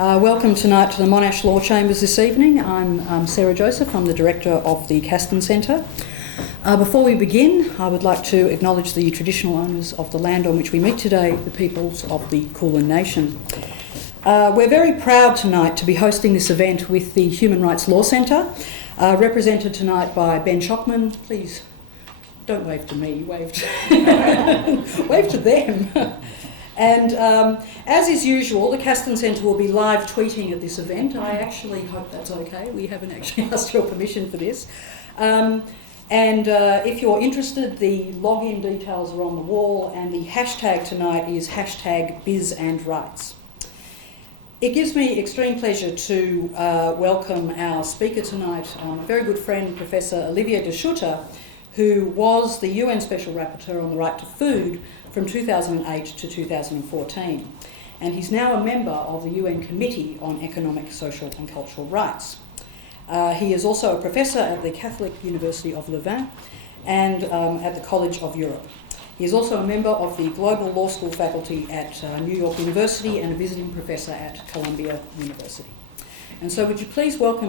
Welcome tonight to the Monash Law Chambers this evening. I'm Sarah Joseph. I'm the Director of the Castan Centre. Before we begin, I would like to acknowledge the traditional owners of the land on which we meet today, the peoples of the Kulin Nation. We're very proud tonight to be hosting this event with the Human Rights Law Centre, represented tonight by Ben Schockman. Please don't wave to me, wave to them. And as is usual, the Castan Centre will be live tweeting at this event. I actually hope that's okay. We haven't actually asked your permission for this. If you're interested, the login details are on the wall, and the hashtag tonight is #BizAndRights. It gives me extreme pleasure to welcome our speaker tonight, a very good friend, Professor Olivier DeSchutter, who was the UN Special Rapporteur on the Right to Food from 2008 to 2014. And he's now a member of the UN Committee on Economic, Social and Cultural Rights. He is also a professor at the Catholic University of Louvain and at the College of Europe. He is also a member of the Global Law School faculty at New York University and a visiting professor at Columbia University. And so would you please would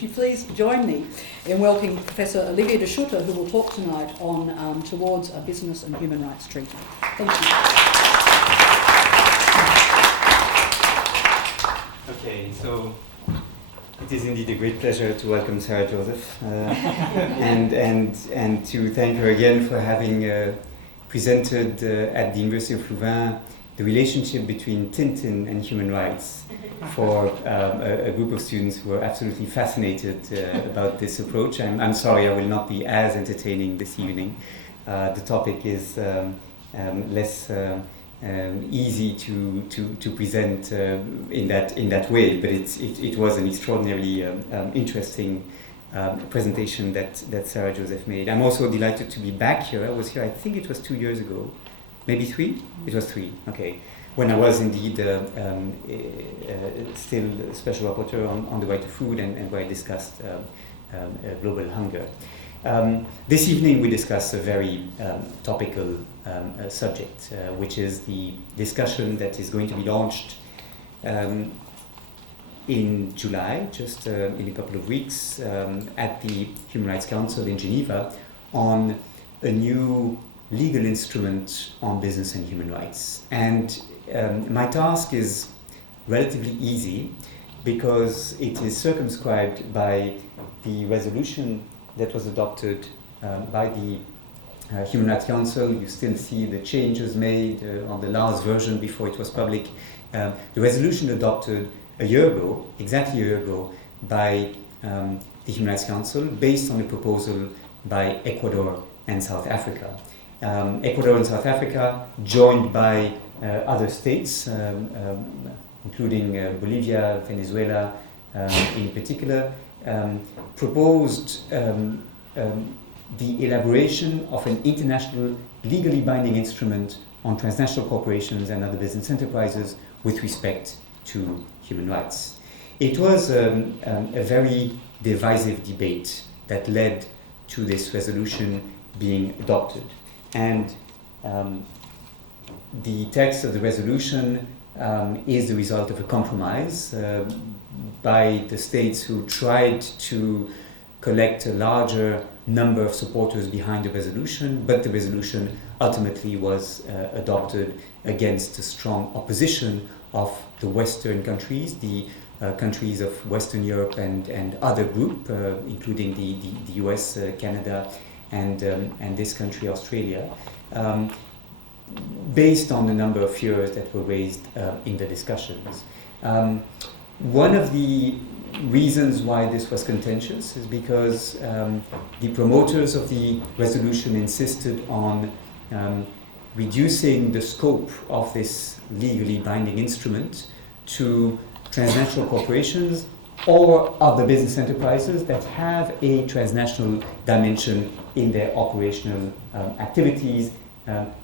you please join me in welcoming Professor Olivier DeSchutter, who will talk tonight on Towards a Business and Human Rights Treaty. Thank you. Okay, so it is indeed a great pleasure to welcome Sarah Joseph and to thank her again for having presented at the University of Louvain the relationship between Tintin and human rights for a group of students who are absolutely fascinated about this approach. I'm sorry I will not be as entertaining this evening. The topic is less easy to present in that way, but it was an extraordinarily interesting presentation that Sarah Joseph made. I'm also delighted to be back here. I was here, I think it was 2 years ago. Maybe 3? It was 3, okay. When I was indeed still Special Rapporteur on the right to food and where I discussed global hunger. This evening we discuss a very topical subject, which is the discussion that is going to be launched in July, just in a couple of weeks, at the Human Rights Council in Geneva on a new legal instrument on business and human rights. And my task is relatively easy because it is circumscribed by the resolution that was adopted by the Human Rights Council. You still see the changes made on the last version before it was public. The resolution adopted exactly a year ago, by the Human Rights Council based on a proposal by Ecuador and South Africa. Ecuador and South Africa, joined by other states, including Bolivia, Venezuela in particular, proposed the elaboration of an international legally binding instrument on transnational corporations and other business enterprises with respect to human rights. It was a very divisive debate that led to this resolution being adopted. And the text of the resolution is the result of a compromise by the states who tried to collect a larger number of supporters behind the resolution, but the resolution ultimately was adopted against a strong opposition of the Western countries, the countries of Western Europe and other group, including the US, Canada, and this country, Australia, based on a number of fears that were raised in the discussions. One of the reasons why this was contentious is because the promoters of the resolution insisted on reducing the scope of this legally binding instrument to transnational corporations or other business enterprises that have a transnational dimension in their operational activities.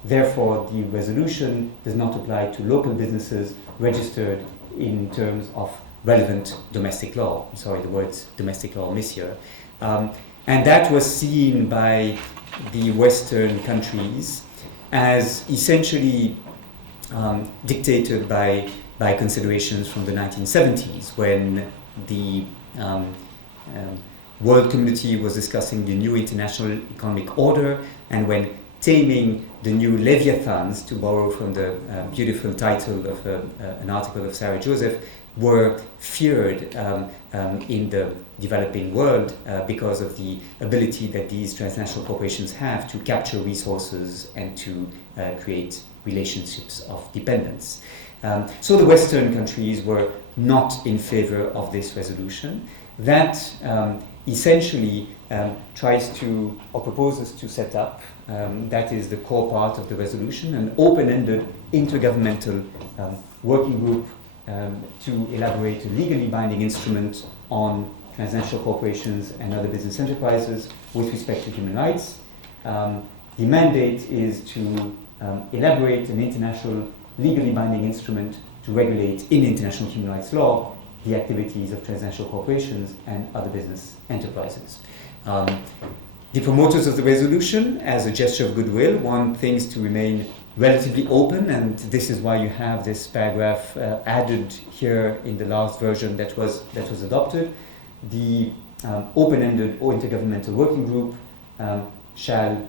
Therefore, the resolution does not apply to local businesses registered in terms of relevant domestic law. I'm sorry, the words domestic law miss here. And that was seen by the Western countries as essentially dictated by considerations from the 1970s, when the world community was discussing the new international economic order, and when taming the new leviathans, to borrow from the beautiful title of an article of Sarah Joseph, were feared in the developing world because of the ability that these transnational corporations have to capture resources and to create relationships of dependence. So the Western countries were not in favor of this resolution. That essentially tries to, or proposes to set up, that is the core part of the resolution, an open-ended intergovernmental working group to elaborate a legally binding instrument on transnational corporations and other business enterprises with respect to human rights. The mandate is to elaborate an international legally binding instrument to regulate in international human rights law the activities of transnational corporations and other business enterprises. The promoters of the resolution, as a gesture of goodwill, want things to remain relatively open, and this is why you have this paragraph added here in the last version that was adopted. The open-ended or intergovernmental working group shall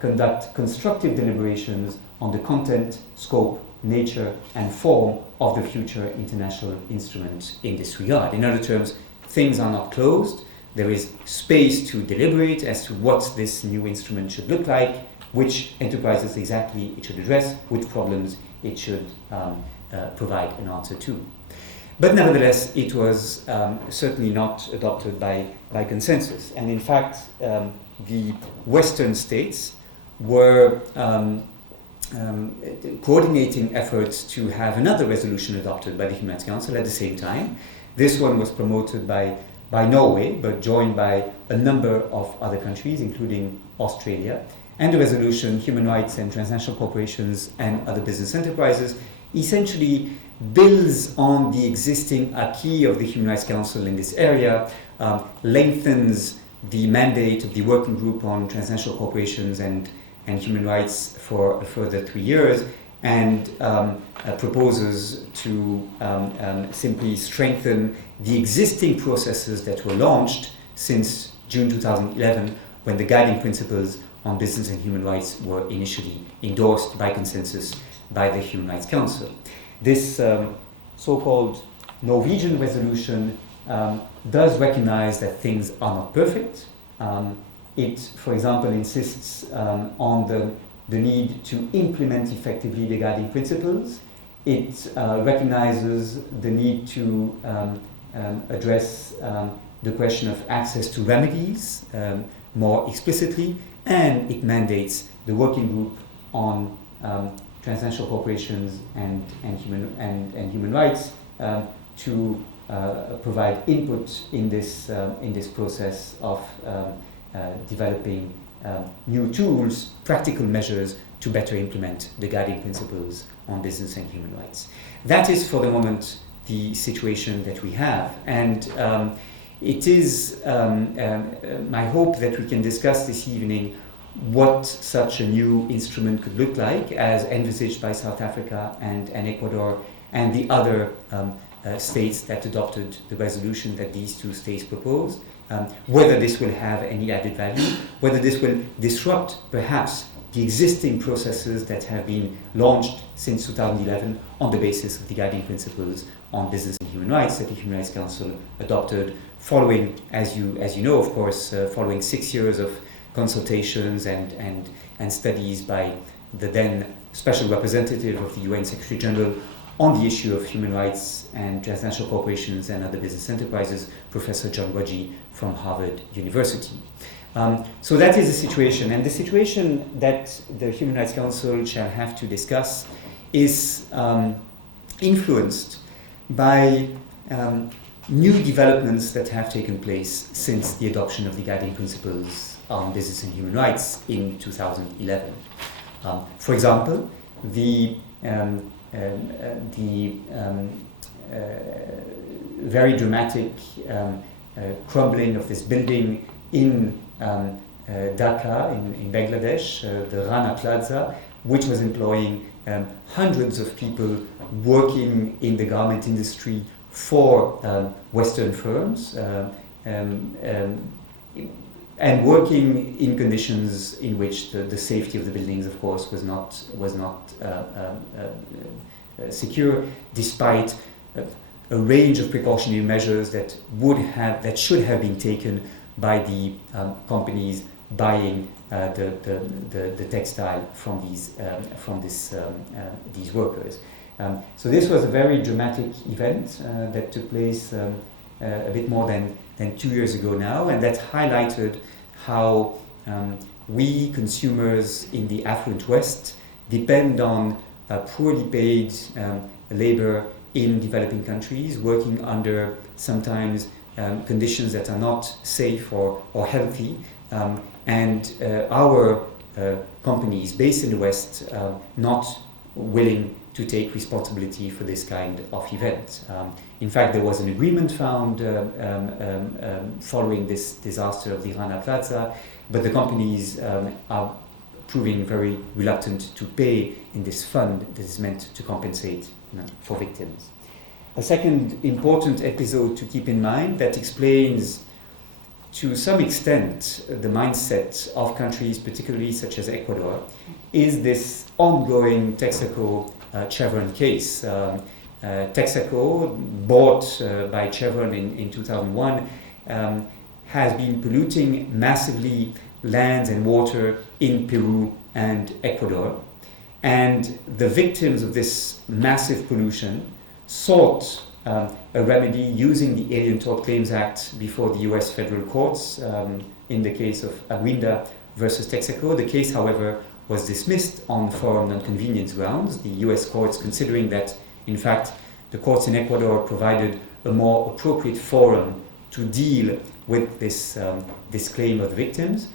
conduct constructive deliberations on the content, scope, nature, and form of the future international instrument in this regard. In other terms, things are not closed. There is space to deliberate as to what this new instrument should look like, which enterprises exactly it should address, which problems it should provide an answer to. But nevertheless, it was certainly not adopted by consensus. And in fact, the Western states were coordinating efforts to have another resolution adopted by the Human Rights Council at the same time. This one was promoted by Norway, but joined by a number of other countries, including Australia. And the resolution, Human Rights and Transnational Corporations and Other Business Enterprises, essentially builds on the existing acquis of the Human Rights Council in this area, lengthens the mandate of the working group on transnational corporations and human rights for a further 3 years, and proposes to simply strengthen the existing processes that were launched since June 2011, when the guiding principles on business and human rights were initially endorsed by consensus by the Human Rights Council. This so-called Norwegian Resolution does recognize that things are not perfect. It, for example, insists on the need to implement effectively the guiding principles. It recognizes the need to address the question of access to remedies more explicitly, and it mandates the working group on transnational corporations and human rights to provide input in this process of developing new tools, practical measures to better implement the guiding principles on business and human rights. That is, for the moment, the situation that we have, and it is my hope that we can discuss this evening what such a new instrument could look like, as envisaged by South Africa and Ecuador and the other states that adopted the resolution that these two states proposed, whether this will have any added value, whether this will disrupt perhaps the existing processes that have been launched since 2011 on the basis of the guiding principles on business and human rights that the Human Rights Council adopted, following, as you know, of course, following 6 years of consultations and studies by the then Special Representative of the UN Secretary General on the issue of human rights and transnational corporations and other business enterprises, Professor John Ruggie from Harvard University. So that is the situation, and the situation that the Human Rights Council shall have to discuss is influenced by new developments that have taken place since the adoption of the guiding principles on business and human rights in 2011. For example, the very dramatic crumbling of this building in Dhaka, in Bangladesh, the Rana Plaza, which was employing hundreds of people working in the garment industry for Western firms, and working in conditions in which the safety of the buildings, of course, was not secure, despite a range of precautionary measures that should have been taken by the companies buying the textile from these workers. So this was a very dramatic event that took place a bit more than 2 years ago now, and that highlighted how we consumers in the affluent West depend on poorly paid labor in developing countries, working under sometimes conditions that are not safe or healthy, and our companies based in the West not willing to take responsibility for this kind of event. In fact, there was an agreement found following this disaster of the Rana Plaza, but the companies are proving very reluctant to pay in this fund that is meant to compensate for victims. A second important episode to keep in mind that explains to some extent the mindset of countries, particularly such as Ecuador, is this ongoing Texaco Chevron case. Texaco, bought by Chevron in 2001, has been polluting massively lands and water in Peru and Ecuador. And the victims of this massive pollution sought a remedy using the Alien Tort Claims Act before the US federal courts in the case of Winda versus Texaco. The case, however, was dismissed on forum non-convenience grounds, the US courts considering that, in fact, the courts in Ecuador provided a more appropriate forum to deal with this claim of the victims.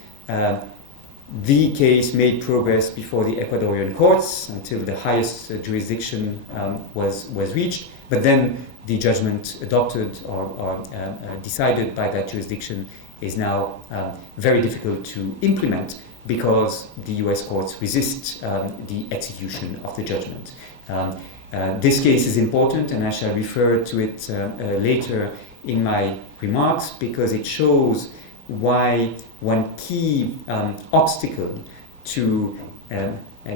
The case made progress before the Ecuadorian courts until the highest jurisdiction was reached, but then the judgment adopted or decided by that jurisdiction is now very difficult to implement because the US courts resist the execution of the judgment. This case is important, and I shall refer to it later in my remarks, because it shows why one key obstacle to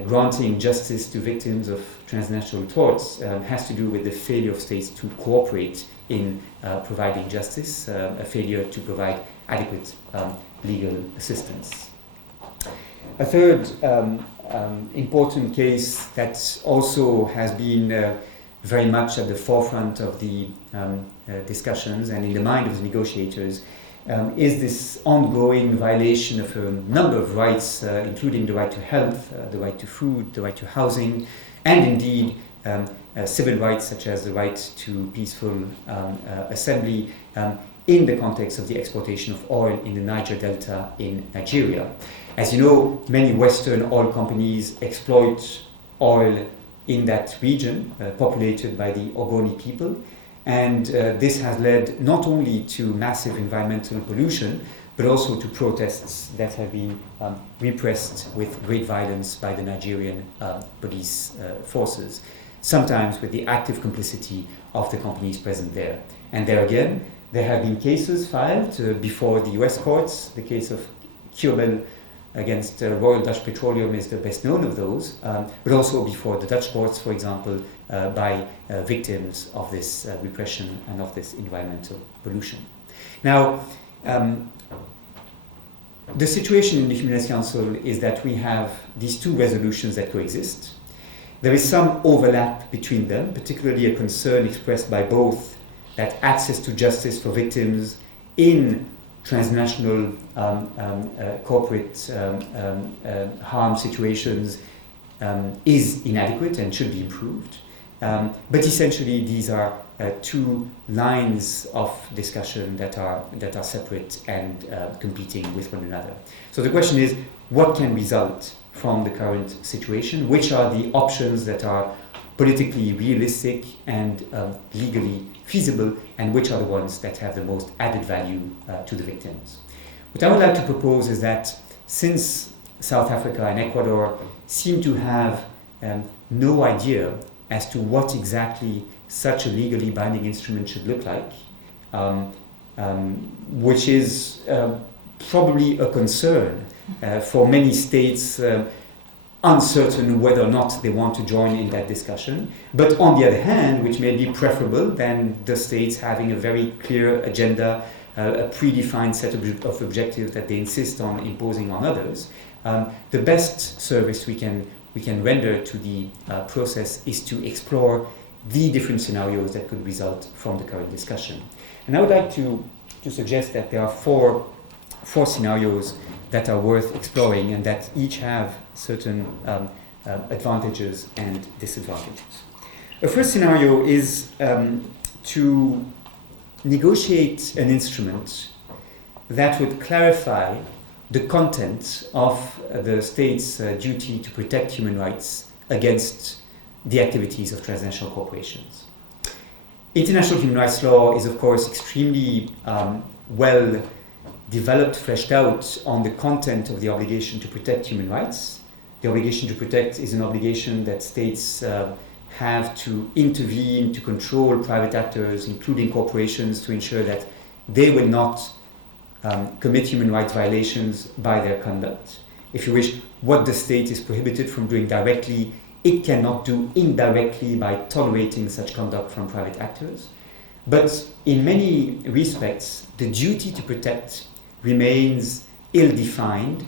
granting justice to victims of transnational torts has to do with the failure of states to cooperate in providing justice, a failure to provide adequate legal assistance. A third important case that also has been very much at the forefront of the discussions and in the mind of the negotiators is this ongoing violation of a number of rights, including the right to health, the right to food, the right to housing, and indeed civil rights such as the right to peaceful assembly in the context of the exportation of oil in the Niger Delta in Nigeria. As you know, many Western oil companies exploit oil in that region, populated by the Ogoni people. And this has led not only to massive environmental pollution, but also to protests that have been repressed with great violence by the Nigerian police forces, sometimes with the active complicity of the companies present there. And there again, there have been cases filed before the US courts. The case of Kyobel against Royal Dutch Petroleum is the best known of those, but also before the Dutch courts, for example, by victims of this repression and of this environmental pollution. Now, the situation in the Human Rights Council is that we have these two resolutions that coexist. There is some overlap between them, particularly a concern expressed by both that access to justice for victims in transnational corporate harm situations is inadequate and should be improved. But essentially, these are two lines of discussion that are separate and competing with one another. So the question is, what can result from the current situation? Which are the options that are politically realistic and legally feasible, and which are the ones that have the most added value to the victims? What I would like to propose is that since South Africa and Ecuador seem to have no idea as to what exactly such a legally binding instrument should look like, which is probably a concern for many states uncertain whether or not they want to join in that discussion. But on the other hand, which may be preferable than the states having a very clear agenda, a predefined set of objectives that they insist on imposing on others, the best service we can render to the process is to explore the different scenarios that could result from the current discussion. And I would like to suggest that there are four scenarios that are worth exploring and that each have certain advantages and disadvantages. The first scenario is to negotiate an instrument that would clarify the content of the state's duty to protect human rights against the activities of transnational corporations. International human rights law is, of course, extremely well developed, fleshed out on the content of the obligation to protect human rights. The obligation to protect is an obligation that states have to intervene to control private actors, including corporations, to ensure that they will not commit human rights violations by their conduct. If you wish, what the state is prohibited from doing directly, it cannot do indirectly by tolerating such conduct from private actors. But in many respects, the duty to protect remains ill-defined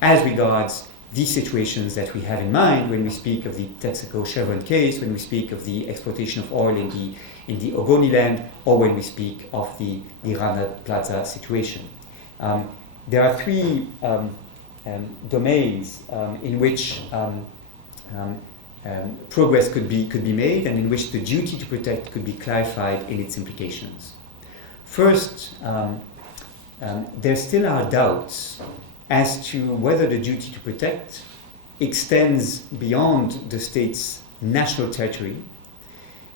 as regards these situations that we have in mind when we speak of the Texaco Chevron case, when we speak of the exploitation of oil in the Ogoni land, or when we speak of the Rana Plaza situation. There are three domains in which progress could be made and in which the duty to protect could be clarified in its implications. First, there still are doubts as to whether the duty to protect extends beyond the state's national territory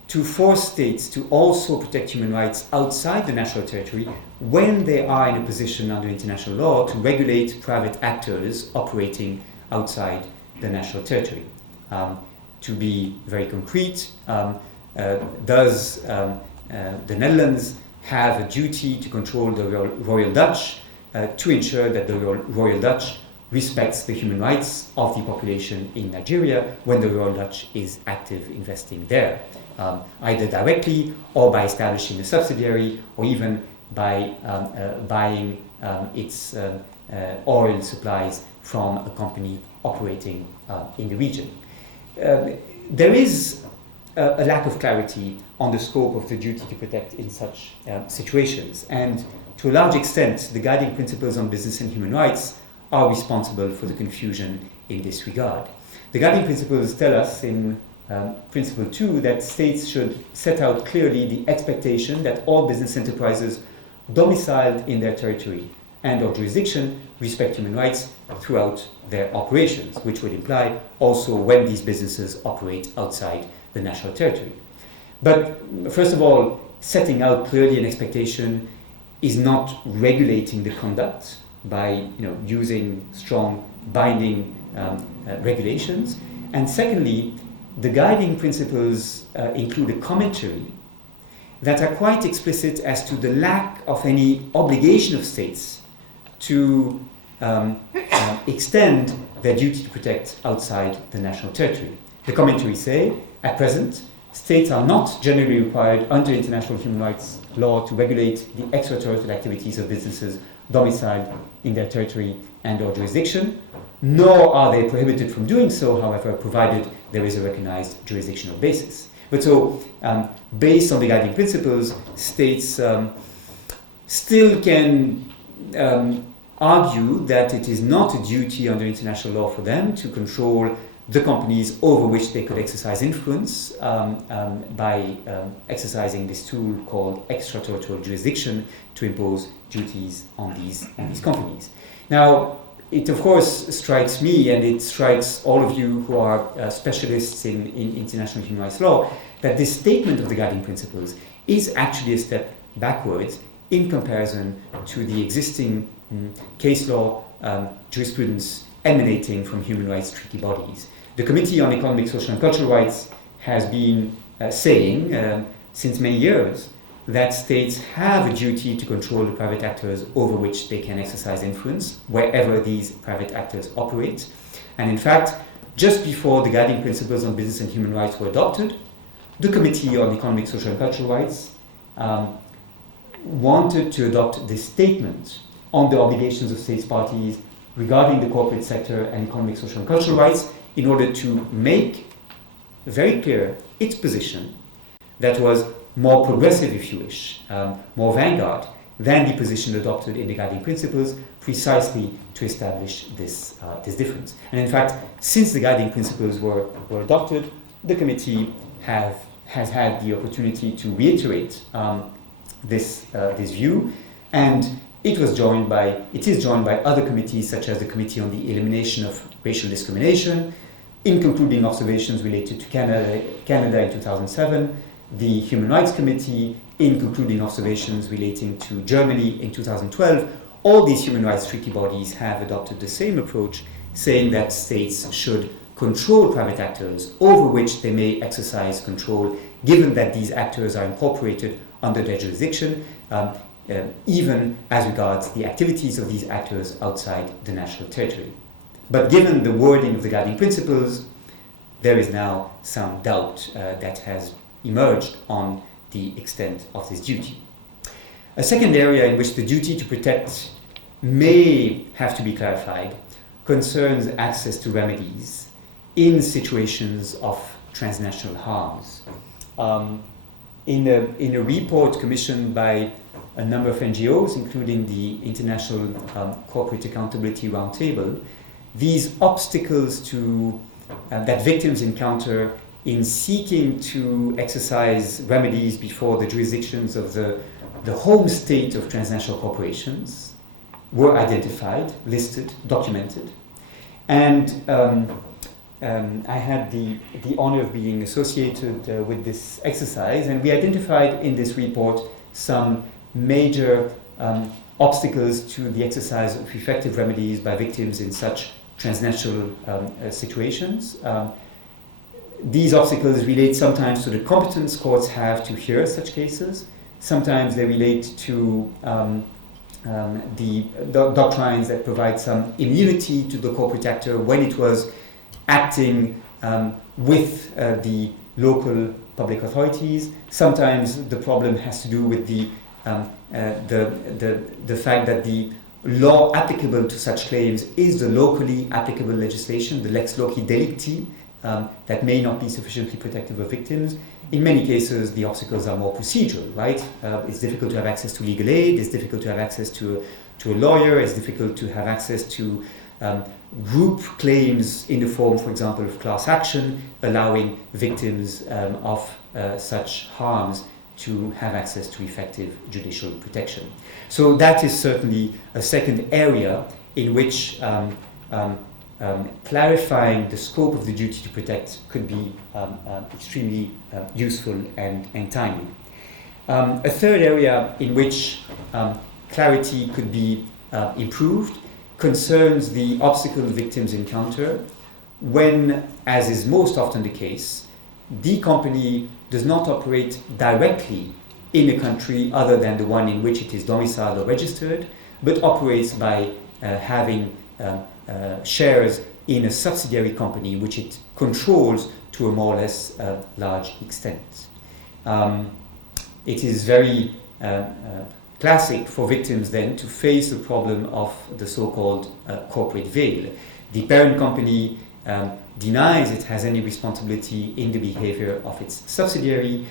to force states to also protect human rights outside the national territory when they are in a position under international law to regulate private actors operating outside the national territory. To be very concrete, does the Netherlands have a duty to control the Royal Dutch to ensure that the Royal Dutch respects the human rights of the population in Nigeria when the Royal Dutch is active investing there, either directly or by establishing a subsidiary or even by buying its oil supplies from a company operating in the region. There is a lack of clarity on the scope of the duty to protect in such situations, and to a large extent, the guiding principles on business and human rights are responsible for the confusion in this regard. The guiding principles tell us in Principle 2 that states should set out clearly the expectation that all business enterprises domiciled in their territory and or jurisdiction respect human rights throughout their operations, which would imply also when these businesses operate outside the national territory. But first of all, setting out clearly an expectation is not regulating the conduct by using strong binding regulations. And secondly, the guiding principles include a commentary that are quite explicit as to the lack of any obligation of states to extend their duty to protect outside the national territory. The commentaries say, at present, states are not generally required under international human rights law to regulate the extraterritorial activities of businesses domiciled in their territory and or jurisdiction, nor are they prohibited from doing so, however, provided there is a recognized jurisdictional basis. But so, based on the guiding principles, states still can argue that it is not a duty under international law for them to control the companies over which they could exercise influence by exercising this tool called extraterritorial jurisdiction to impose duties on these companies. Now, it of course strikes me, and it strikes all of you who are specialists in international human rights law, that this statement of the guiding principles is actually a step backwards in comparison to the existing case law jurisprudence emanating from human rights treaty bodies. The Committee on Economic, Social and Cultural Rights has been saying since many years that states have a duty to control the private actors over which they can exercise influence, wherever these private actors operate. And in fact, just before the guiding principles on business and human rights were adopted, the Committee on Economic, Social and Cultural Rights wanted to adopt this statement on the obligations of states parties regarding the corporate sector and economic, social and cultural rights in order to make very clear its position that was more progressive, if you wish, more vanguard than the position adopted in the guiding principles, precisely to establish this difference. And in fact, since the guiding principles were adopted, the committee has had the opportunity to reiterate this view, and it is joined by other committees such as the Committee on the Elimination of Racial Discrimination, in concluding observations related to Canada in 2007, the Human Rights Committee in concluding observations relating to Germany in 2012. All these human rights treaty bodies have adopted the same approach, saying that states should control private actors over which they may exercise control, given that these actors are incorporated under their jurisdiction, even as regards the activities of these actors outside the national territory. But given the wording of the guiding principles, there is now some doubt that has emerged on the extent of this duty. A second area in which the duty to protect may have to be clarified concerns access to remedies in situations of transnational harms. In a report commissioned by a number of NGOs, including the International Corporate Accountability Roundtable, these obstacles that victims encounter in seeking to exercise remedies before the jurisdictions of the home state of transnational corporations were identified, listed, documented. And I had the honor of being associated with this exercise, and we identified in this report some major obstacles to the exercise of effective remedies by victims in such transnational situations. These obstacles relate sometimes to the competence courts have to hear such cases. Sometimes they relate to the doctrines that provide some immunity to the corporate actor when it was acting with the local public authorities. Sometimes the problem has to do with the fact that the law applicable to such claims is the locally applicable legislation, the lex loci delicti, that may not be sufficiently protective of victims. In many cases, the obstacles are more procedural, right? It's difficult to have access to legal aid, it's difficult to have access to a lawyer, it's difficult to have access to group claims in the form, for example, of class action, allowing victims of such harms to have access to effective judicial protection. So that is certainly a second area in which clarifying the scope of the duty to protect could be extremely useful and timely. A third area in which clarity could be improved concerns the obstacle victims encounter when, as is most often the case, the company does not operate directly in a country other than the one in which it is domiciled or registered, but operates by having shares in a subsidiary company which it controls to a more or less large extent. It is very classic for victims then to face the problem of the so-called corporate veil. The parent company denies it has any responsibility in the behavior of its subsidiary,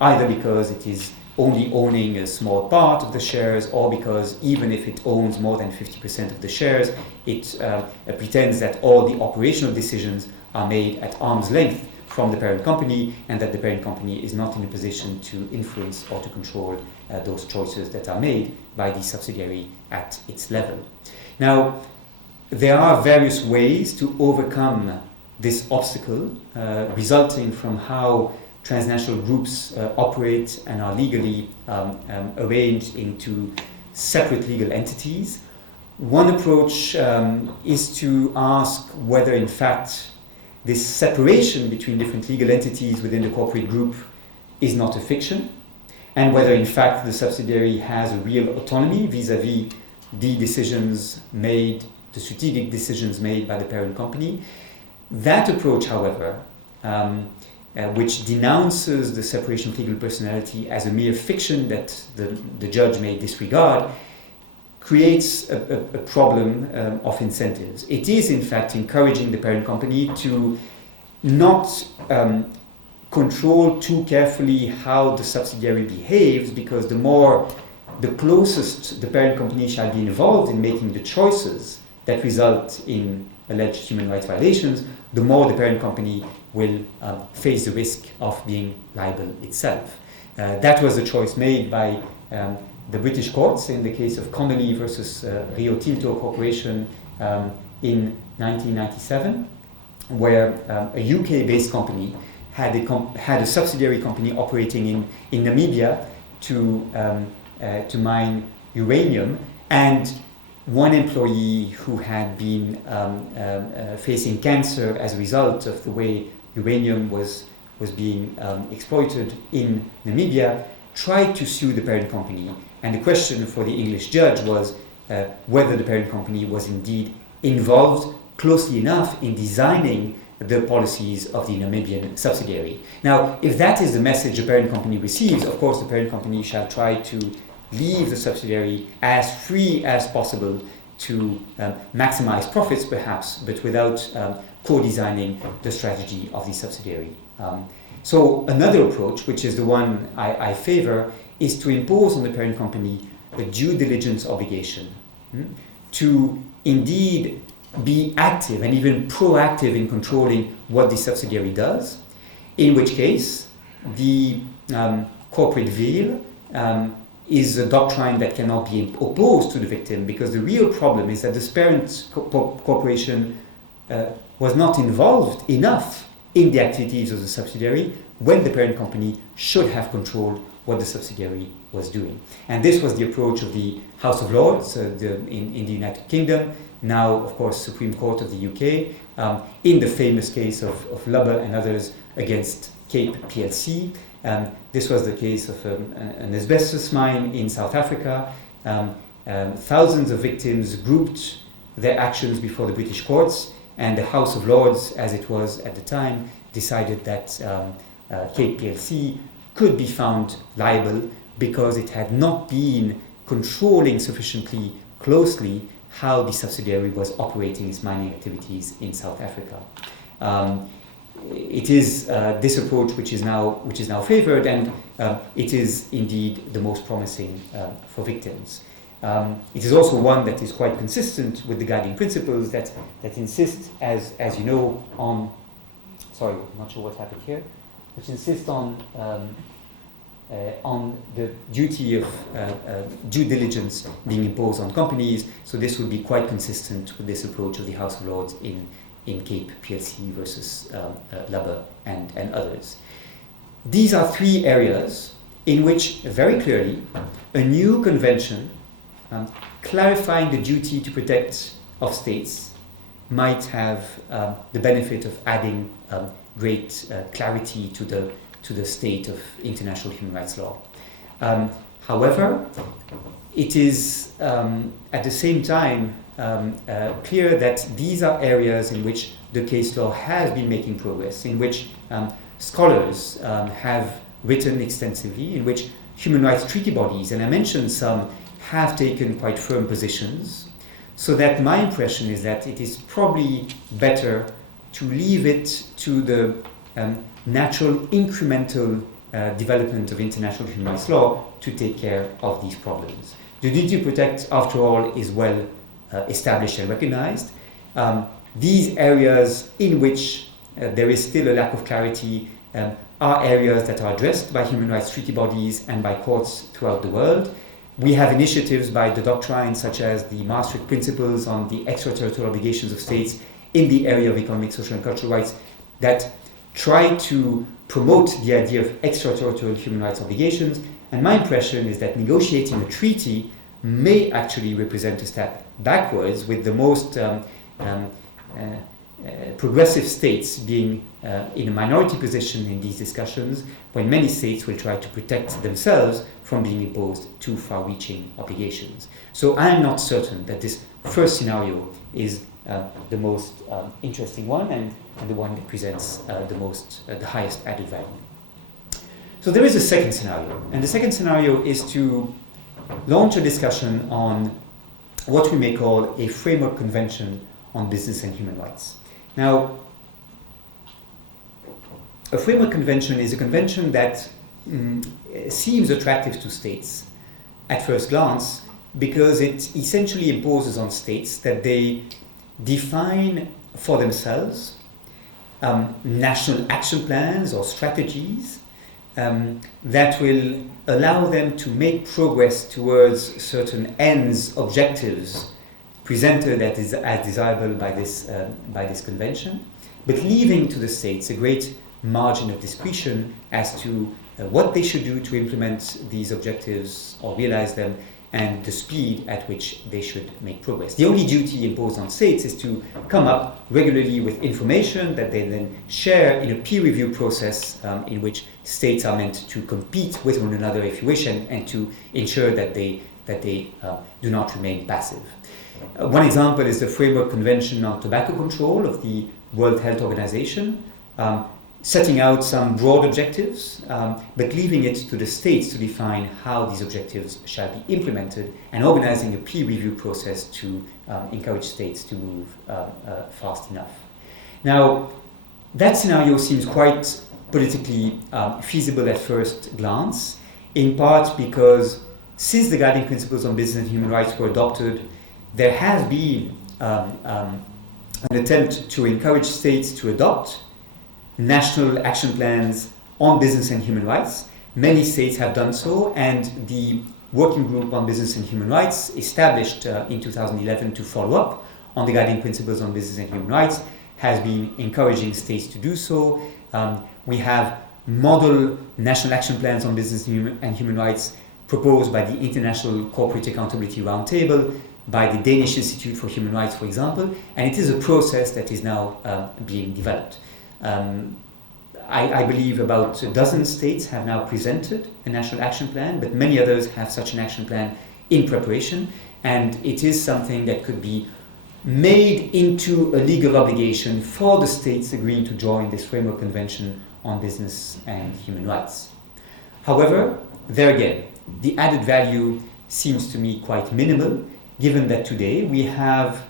either because it is only owning a small part of the shares, or because even if it owns more than 50% of the shares, it pretends that all the operational decisions are made at arm's length from the parent company, and that the parent company is not in a position to influence or to control those choices that are made by the subsidiary at its level. Now, there are various ways to overcome this obstacle resulting from how transnational groups operate and are legally arranged into separate legal entities. One approach is to ask whether, in fact, this separation between different legal entities within the corporate group is not a fiction, and whether, in fact, the subsidiary has a real autonomy vis-à-vis the decisions made, the strategic decisions made by the parent company. That approach, however, which denounces the separation of legal personality as a mere fiction that the judge may disregard, creates a problem of incentives. It is, in fact, encouraging the parent company to not control too carefully how the subsidiary behaves, because the closest the parent company shall be involved in making the choices that result in alleged human rights violations, the more the parent company will face the risk of being liable itself. That was the choice made by the British courts in the case of Connolly versus Rio Tinto Corporation in 1997, where a UK-based company had a subsidiary company operating in Namibia to mine uranium, and one employee who had been facing cancer as a result of the way uranium was being exploited in Namibia tried to sue the parent company. And the question for the English judge was whether the parent company was indeed involved closely enough in designing the policies of the Namibian subsidiary. Now, if that is the message the parent company receives, of course the parent company shall try to leave the subsidiary as free as possible to maximize profits perhaps, but without co-designing the strategy of the subsidiary. So another approach, which is the one I favor, is to impose on the parent company a due diligence obligation to indeed be active and even proactive in controlling what the subsidiary does, in which case the corporate veil is a doctrine that cannot be opposed to the victim, because the real problem is that this parent corporation was not involved enough in the activities of the subsidiary when the parent company should have controlled what the subsidiary was doing. And this was the approach of the House of Lords in the United Kingdom, now of course Supreme Court of the UK, in the famous case of Lubber and others against Cape PLC. This was the case of an asbestos mine in South Africa. Thousands of victims grouped their actions before the British courts, and the House of Lords, as it was at the time, decided that Cape PLC could be found liable because it had not been controlling sufficiently closely how the subsidiary was operating its mining activities in South Africa. It is this approach which is now favored, and it is indeed the most promising for victims. It is also one that is quite consistent with the guiding principles that insist, as you know, on. Sorry, I'm not sure what happened here. Which insist on the duty of due diligence being imposed on companies. So this would be quite consistent with this approach of the House of Lords in Cape PLC versus Lubber and others. These are three areas in which very clearly a new convention clarifying the duty to protect of states might have the benefit of adding great clarity to the state of international human rights law. However, it is at the same time clear that these are areas in which the case law has been making progress, in which scholars have written extensively, in which human rights treaty bodies, and I mentioned some, have taken quite firm positions, so that my impression is that it is probably better to leave it to the natural incremental development of international human rights law to take care of these problems. The duty to protect, after all, is well established and recognized. These areas in which there is still a lack of clarity are areas that are addressed by human rights treaty bodies and by courts throughout the world. We have initiatives by the doctrine, such as the Maastricht Principles on the extraterritorial obligations of states in the area of economic, social, and cultural rights, that try to promote the idea of extraterritorial human rights obligations. And my impression is that negotiating a treaty may actually represent a step backwards, with the most progressive states being in a minority position in these discussions, when many states will try to protect themselves from being imposed too far-reaching obligations. So I'm not certain that this first scenario is the most interesting one and the one that presents the highest added value. So there is a second scenario, and the second scenario is to launch a discussion on what we may call a framework convention on business and human rights. Now, a framework convention is a convention that seems attractive to states at first glance, because it essentially imposes on states that they define for themselves national action plans or strategies that will allow them to make progress towards certain ends, objectives presented as desirable by this convention, but leaving to the states a great margin of discretion as to what they should do to implement these objectives or realize them, and the speed at which they should make progress. The only duty imposed on states is to come up regularly with information that they then share in a peer review process in which states are meant to compete with one another, if you wish, and to ensure that they do not remain passive. One example is the Framework Convention on Tobacco Control of the World Health Organization, setting out some broad objectives, but leaving it to the states to define how these objectives shall be implemented, and organizing a peer review process to encourage states to move fast enough. Now, that scenario seems quite politically feasible at first glance, in part because since the guiding principles on business and human rights were adopted, there has been an attempt to encourage states to adopt national action plans on business and human rights. Many states have done so, and the Working Group on Business and Human Rights, established in 2011 to follow up on the guiding principles on business and human rights, has been encouraging states to do so. We have model national action plans on business and human rights proposed by the International Corporate Accountability Roundtable, by the Danish Institute for Human Rights, for example, and it is a process that is now being developed. I believe about a dozen states have now presented a national action plan, but many others have such an action plan in preparation, and it is something that could be made into a legal obligation for the states agreeing to join this Framework Convention on Business and Human Rights. However, there again, the added value seems to me quite minimal, given that today we have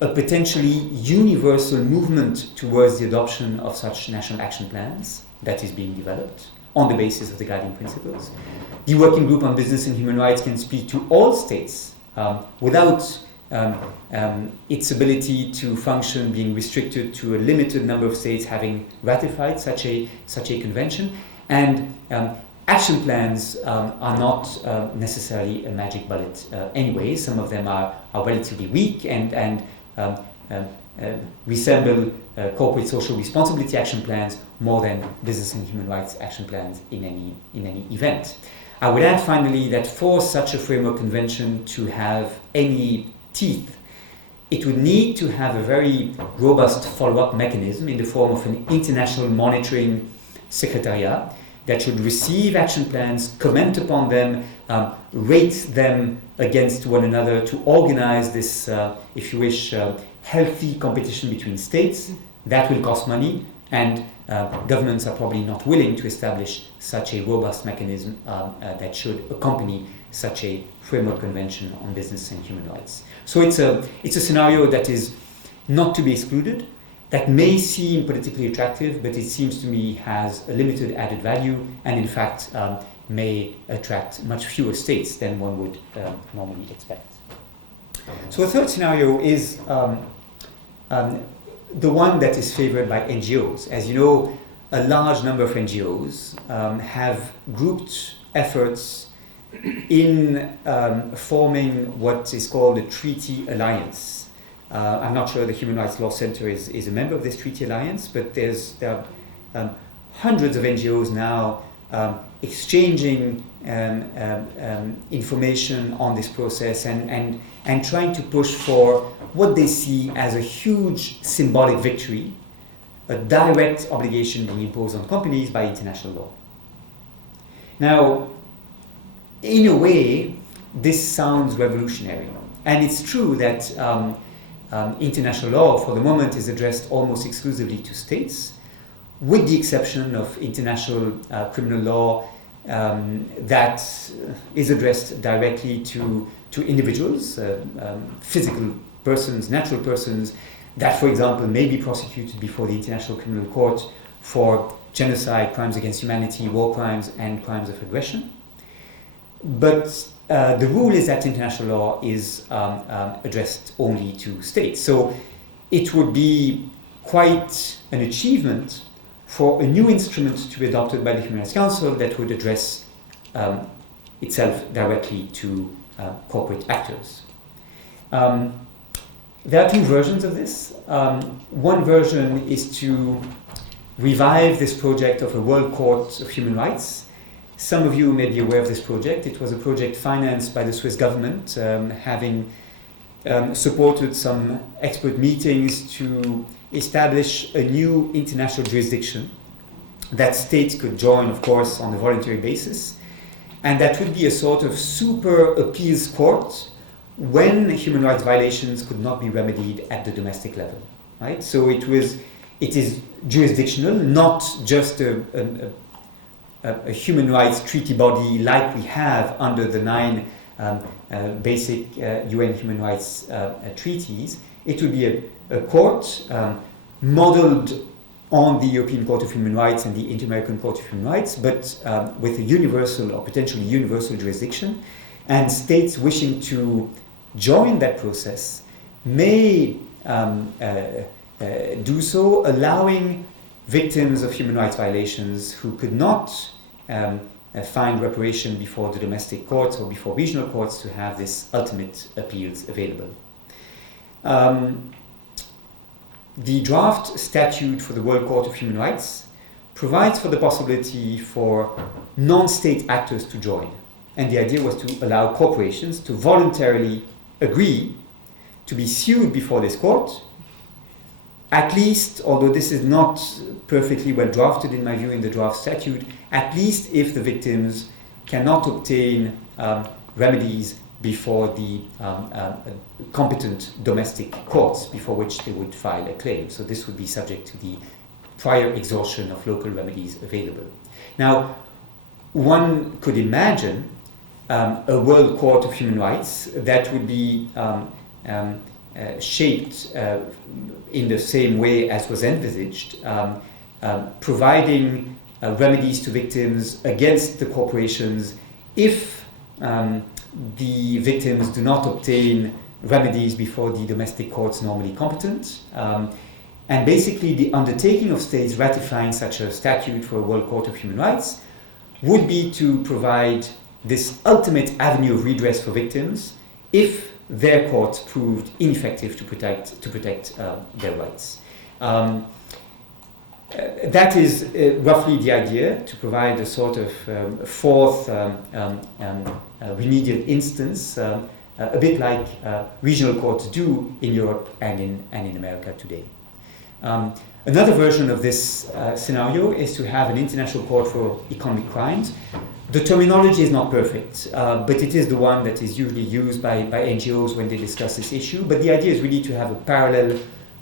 a potentially universal movement towards the adoption of such national action plans that is being developed on the basis of the guiding principles. The Working Group on Business and Human Rights can speak to all states without its ability to function being restricted to a limited number of states having ratified such a convention, and action plans are not necessarily a magic bullet anyway. Some of them are relatively weak and resemble corporate social responsibility action plans more than business and human rights action plans in any event. I would add finally that for such a framework convention to have any teeth, it would need to have a very robust follow-up mechanism in the form of an international monitoring secretariat that should receive action plans, comment upon them, rate them against one another, to organize this, if you wish, healthy competition between states. That will cost money, and governments are probably not willing to establish such a robust mechanism that should accompany such a framework convention on business and human rights. So it's a scenario that is not to be excluded, that may seem politically attractive, but it seems to me has a limited added value, and in fact may attract much fewer states than one would normally expect. So a third scenario is the one that is favored by NGOs. As you know, a large number of NGOs have grouped efforts in forming what is called a treaty alliance. I'm not sure the Human Rights Law Center is a member of this treaty alliance, but there are hundreds of NGOs now exchanging information on this process and trying to push for what they see as a huge symbolic victory, a direct obligation being imposed on companies by international law. Now, in a way, this sounds revolutionary. And it's true that international law, for the moment, is addressed almost exclusively to states, with the exception of international criminal law that is addressed directly to individuals, physical persons, natural persons, that, for example, may be prosecuted before the International Criminal Court for genocide, crimes against humanity, war crimes, and crimes of aggression. But the rule is that international law is addressed only to states. So it would be quite an achievement for a new instrument to be adopted by the Human Rights Council that would address itself directly to corporate actors. There are two versions of this. One version is to revive this project of a World Court of Human Rights. Some of you may be aware of this project. It was a project financed by the Swiss government, having supported some expert meetings to establish a new international jurisdiction that states could join, of course, on a voluntary basis, and that would be a sort of super appeals court when human rights violations could not be remedied at the domestic level, right? So it is jurisdictional, not just a human rights treaty body like we have under the 9 basic UN human rights treaties. It would be a court modeled on the European Court of Human Rights and the Inter-American Court of Human Rights, but with a universal or potentially universal jurisdiction. And states wishing to join that process may do so, allowing victims of human rights violations who could not find reparation before the domestic courts or before regional courts to have this ultimate appeals available. The draft statute for the World Court of Human Rights provides for the possibility for non-state actors to join. And the idea was to allow corporations to voluntarily agree to be sued before this court, at least, although this is not perfectly well drafted in my view in the draft statute, at least if the victims cannot obtain remedies before the competent domestic courts before which they would file a claim. So this would be subject to the prior exhaustion of local remedies available. Now, one could imagine a World Court of Human Rights that would be shaped in the same way as was envisaged, providing remedies to victims against the corporations if the victims do not obtain remedies before the domestic courts normally competent. And basically the undertaking of states ratifying such a statute for a World Court of Human Rights would be to provide this ultimate avenue of redress for victims if their courts proved ineffective to protect their rights. That is roughly the idea, to provide a sort of fourth remedial instance, a bit like regional courts do in Europe and in America today. Another version of this scenario is to have an international court for economic crimes. The terminology is not perfect, but it is the one that is usually used by NGOs when they discuss this issue. But the idea is really to have a parallel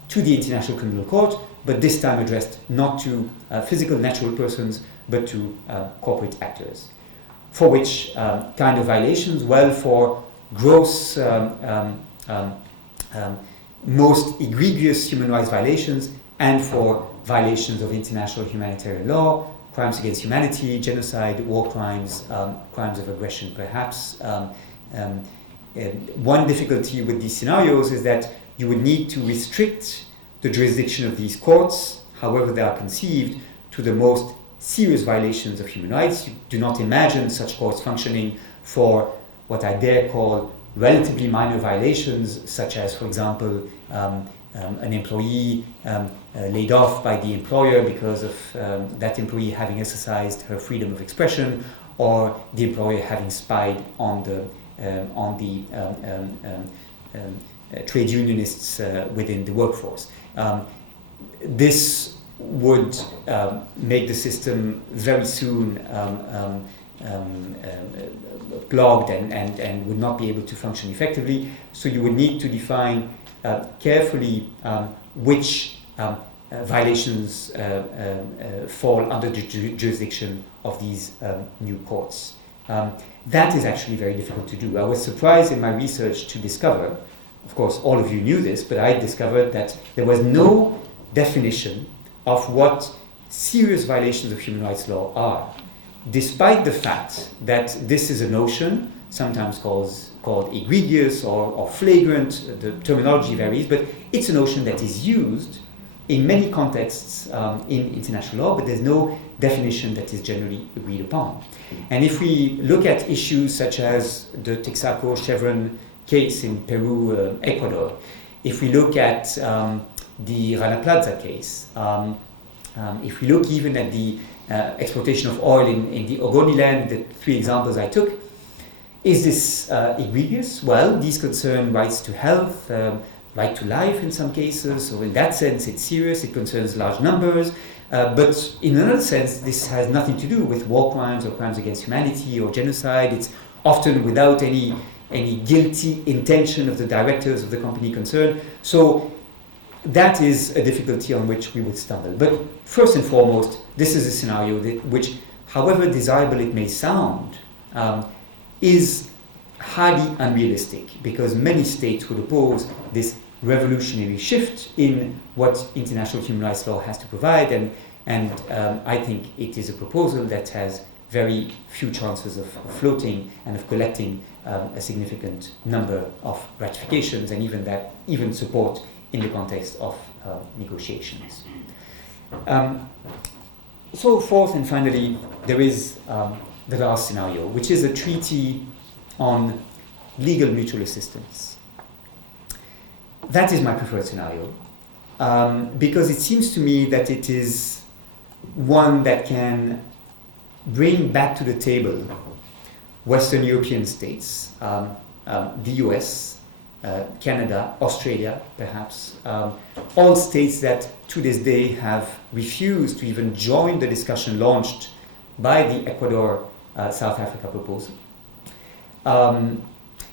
to the International Criminal Court, but this time addressed not to physical natural persons, but to corporate actors. For which kind of violations? Well, for gross, most egregious human rights violations, and for violations of international humanitarian law, crimes against humanity, genocide, war crimes, crimes of aggression perhaps. One difficulty with these scenarios is that you would need to restrict the jurisdiction of these courts, however they are conceived, to the most serious violations of human rights. You do not imagine such courts functioning for what I dare call relatively minor violations, such as, for example, an employee laid off by the employer because of that employee having exercised her freedom of expression, or the employer having spied on the trade unionists within the workforce. This would make the system very soon clogged and would not be able to function effectively. So you would need to define carefully which violations fall under the jurisdiction of these new courts. That is actually very difficult to do. I was surprised in my research to discover, of course all of you knew this, but I discovered that there was no definition of what serious violations of human rights law are, despite the fact that this is a notion, sometimes called egregious or flagrant. The terminology varies, but it's a notion that is used in many contexts in international law, but there's no definition that is generally agreed upon. And if we look at issues such as the Texaco Chevron case in Peru, Ecuador, if we look at the Rana Plaza case, if we look even at the exploitation of oil in the Ogoniland, the three examples I took, is this egregious? Well, these concern rights to health, right to life in some cases, so in that sense it's serious, it concerns large numbers, but in another sense this has nothing to do with war crimes or crimes against humanity or genocide. It's often without any guilty intention of the directors of the company concerned. So that is a difficulty on which we would stumble. But first and foremost, this is a scenario which, however desirable it may sound, is highly unrealistic, because many states would oppose this revolutionary shift in what international human rights law has to provide, and I think it is a proposal that has very few chances of floating and of collecting a significant number of ratifications, and even support in the context of negotiations. So fourth and finally, there is the last scenario, which is a treaty on legal mutual assistance. That is my preferred scenario, because it seems to me that it is one that can bring back to the table Western European states, the US, Canada, Australia, perhaps, all states that to this day have refused to even join the discussion launched by the Ecuador-South Africa proposal.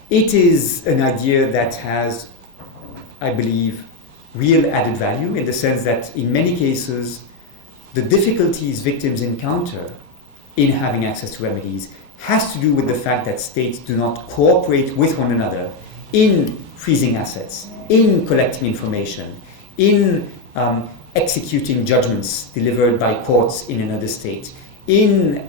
It is an idea that has, I believe, real added value, in the sense that in many cases the difficulties victims encounter in having access to remedies has to do with the fact that states do not cooperate with one another in freezing assets, in collecting information, in executing judgments delivered by courts in another state, in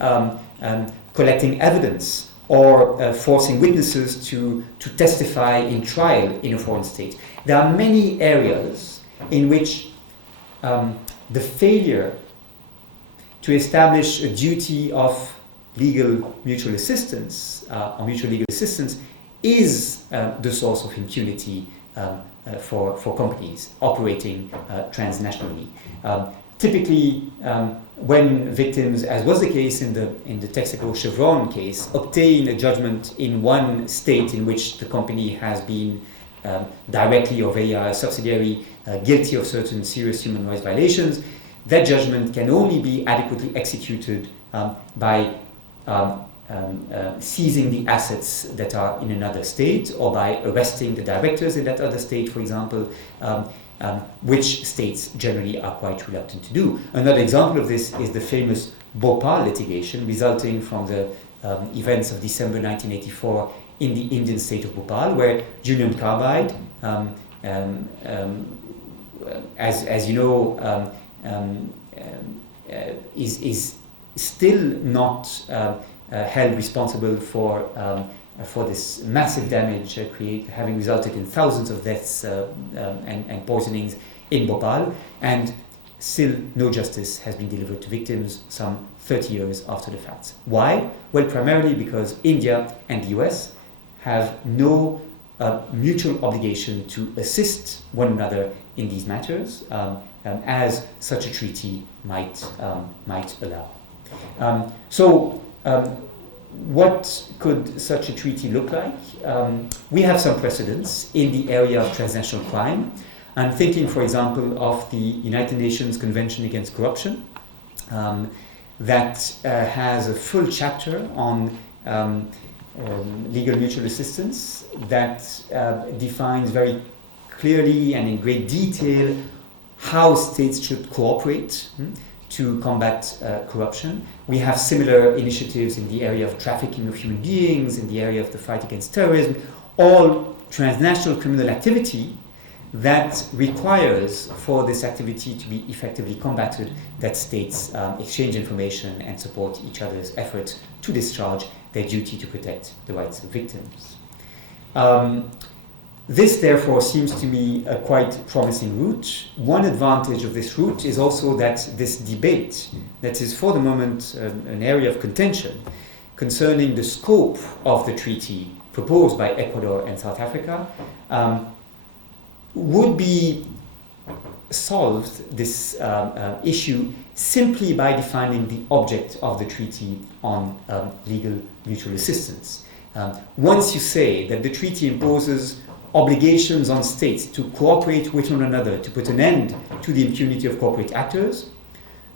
collecting evidence, or forcing witnesses to testify in trial in a foreign state. There are many areas in which the failure to establish a duty of legal mutual assistance, or mutual legal assistance, is the source of impunity for companies operating transnationally. Typically, when victims, as was the case in the Texaco Chevron case, obtain a judgment in one state in which the company has been directly or via a subsidiary guilty of certain serious human rights violations, that judgment can only be adequately executed by seizing the assets that are in another state, or by arresting the directors in that other state, for example, which states generally are quite reluctant to do. Another example of this is the famous Bhopal litigation resulting from the events of December 1984 in the Indian state of Bhopal, where Union Carbide, as you know, is still not held responsible for this massive damage having resulted in thousands of deaths and poisonings in Bhopal, and still no justice has been delivered to victims some 30 years after the fact. Why? Well, primarily because India and the US have no mutual obligation to assist one another in these matters, as such a treaty might allow. What could such a treaty look like? We have some precedents in the area of transnational crime. I'm thinking, for example, of the United Nations Convention Against Corruption, that has a full chapter on legal mutual assistance that defines very clearly and in great detail how states should cooperate to combat corruption. We have similar initiatives in the area of trafficking of human beings, in the area of the fight against terrorism, all transnational criminal activity that requires for this activity to be effectively combated that states exchange information and support each other's efforts to discharge their duty to protect the rights of victims. This, therefore, seems to me a quite promising route. One advantage of this route is also that this debate, that is for the moment an area of contention concerning the scope of the treaty proposed by Ecuador and South Africa, would be solved, this issue, simply by defining the object of the treaty on legal mutual assistance. Once you say that the treaty imposes obligations on states to cooperate with one another to put an end to the impunity of corporate actors,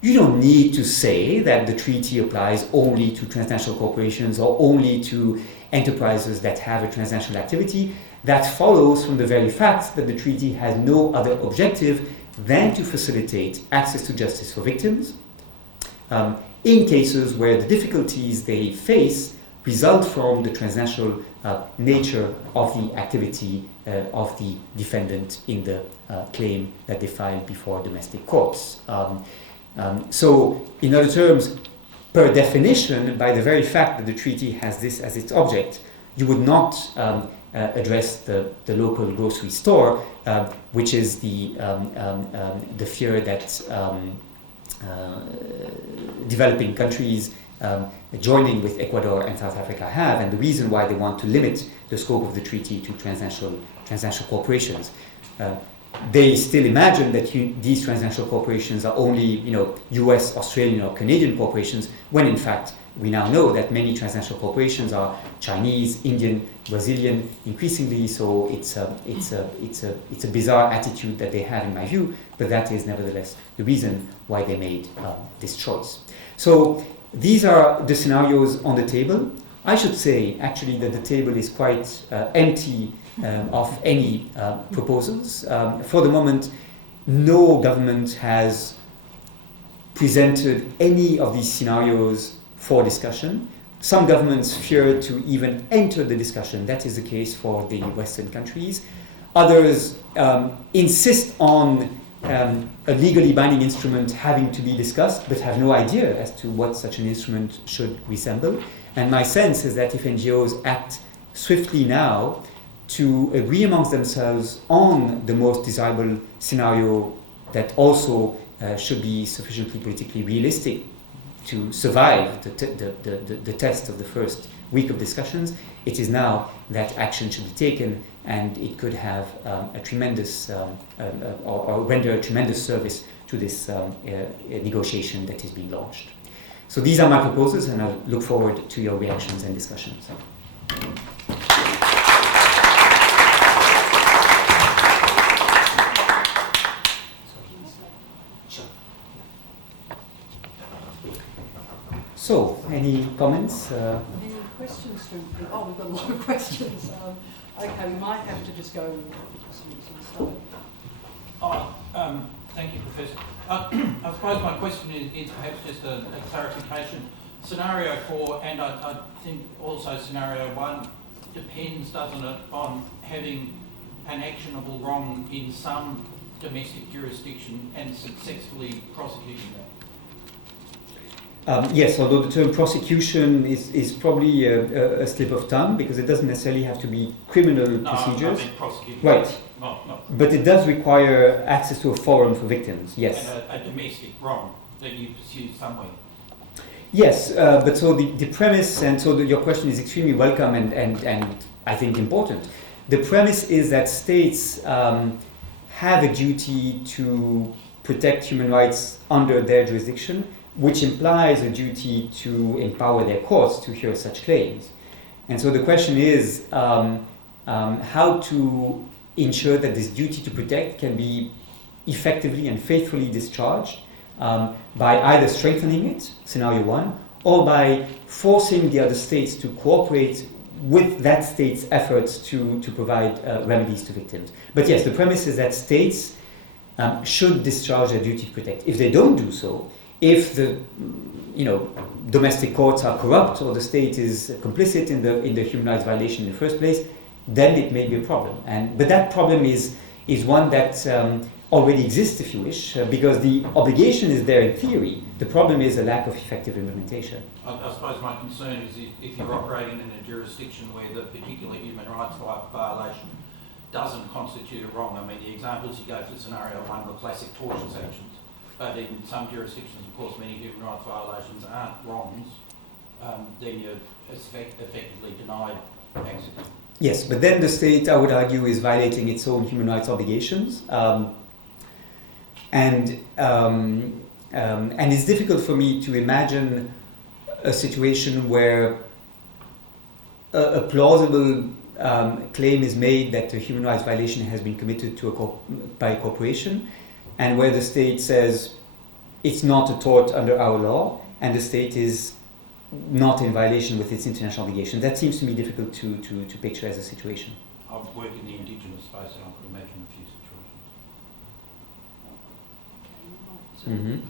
you don't need to say that the treaty applies only to transnational corporations or only to enterprises that have a transnational activity. That follows from the very fact that the treaty has no other objective than to facilitate access to justice for victims in cases where the difficulties they face result from the transnational nature of the activity of the defendant in the claim that they filed before domestic courts. So, in other terms, per definition, by the very fact that the treaty has this as its object, you would not address the local grocery store, which is the fear that developing countries joining with Ecuador and South Africa have, and the reason why they want to limit the scope of the treaty to transnational corporations. They still imagine that these transnational corporations are only, US, Australian, or Canadian corporations, when in fact we now know that many transnational corporations are Chinese, Indian, Brazilian, increasingly. So it's a bizarre attitude that they have, in my view, but that is nevertheless the reason why they made this choice. So these are the scenarios on the table. I should say, actually, that the table is quite empty of any proposals. For the moment, no government has presented any of these scenarios for discussion. Some governments fear to even enter the discussion. That is the case for the Western countries. Others insist on a legally binding instrument having to be discussed, but have no idea as to what such an instrument should resemble. And my sense is that if NGOs act swiftly now to agree amongst themselves on the most desirable scenario that also should be sufficiently politically realistic to survive the test of the first week of discussions, it is now that action should be taken, and it could have a tremendous or render a tremendous service to this negotiation that is being launched. So these are my proposals, and I look forward to your reactions and discussions. So, any comments? Any questions from people? Oh, we've got a lot of questions. Okay, we might have to just go some start. Thank you, Professor. I suppose my question is perhaps just a clarification. Scenario 4, and I think also scenario 1, depends, doesn't it, on having an actionable wrong in some domestic jurisdiction and successfully prosecuting that. Yes, although the term prosecution is probably a slip of tongue, because it doesn't necessarily have to be criminal procedures. I mean prosecuting. Right. No. But it does require access to a forum for victims, yes. And a domestic wrong that you pursue somewhere. Yes, but so the premise, and so your question is extremely welcome and I think important. the premise is that states have a duty to protect human rights under their jurisdiction, which implies a duty to empower their courts to hear such claims. And so the question is how to ensure that this duty to protect can be effectively and faithfully discharged by either strengthening it, scenario one, or by forcing the other states to cooperate with that state's efforts to provide remedies to victims. But yes, the premise is that states should discharge their duty to protect. If they don't do so, if the domestic courts are corrupt or the state is complicit in the human rights violation in the first place, then it may be a problem. But that problem is one that already exists, if you wish, because the obligation is there in theory. The problem is a lack of effective implementation. I suppose my concern is if you're operating in a jurisdiction where the particular human rights violation doesn't constitute a wrong. I mean, the examples you gave for scenario one were classic torture sanctions. But in some jurisdictions, of course, many human rights violations aren't wrongs, then you're effectively denied access. Yes, but then the state, I would argue, is violating its own human rights obligations. And it's difficult for me to imagine a situation where a plausible claim is made that a human rights violation has been committed by a corporation, and where the state says it's not a tort under our law, and the state is not in violation with its international obligations. That seems to me difficult to picture as a situation. I've worked in the indigenous space, and I could imagine a few situations.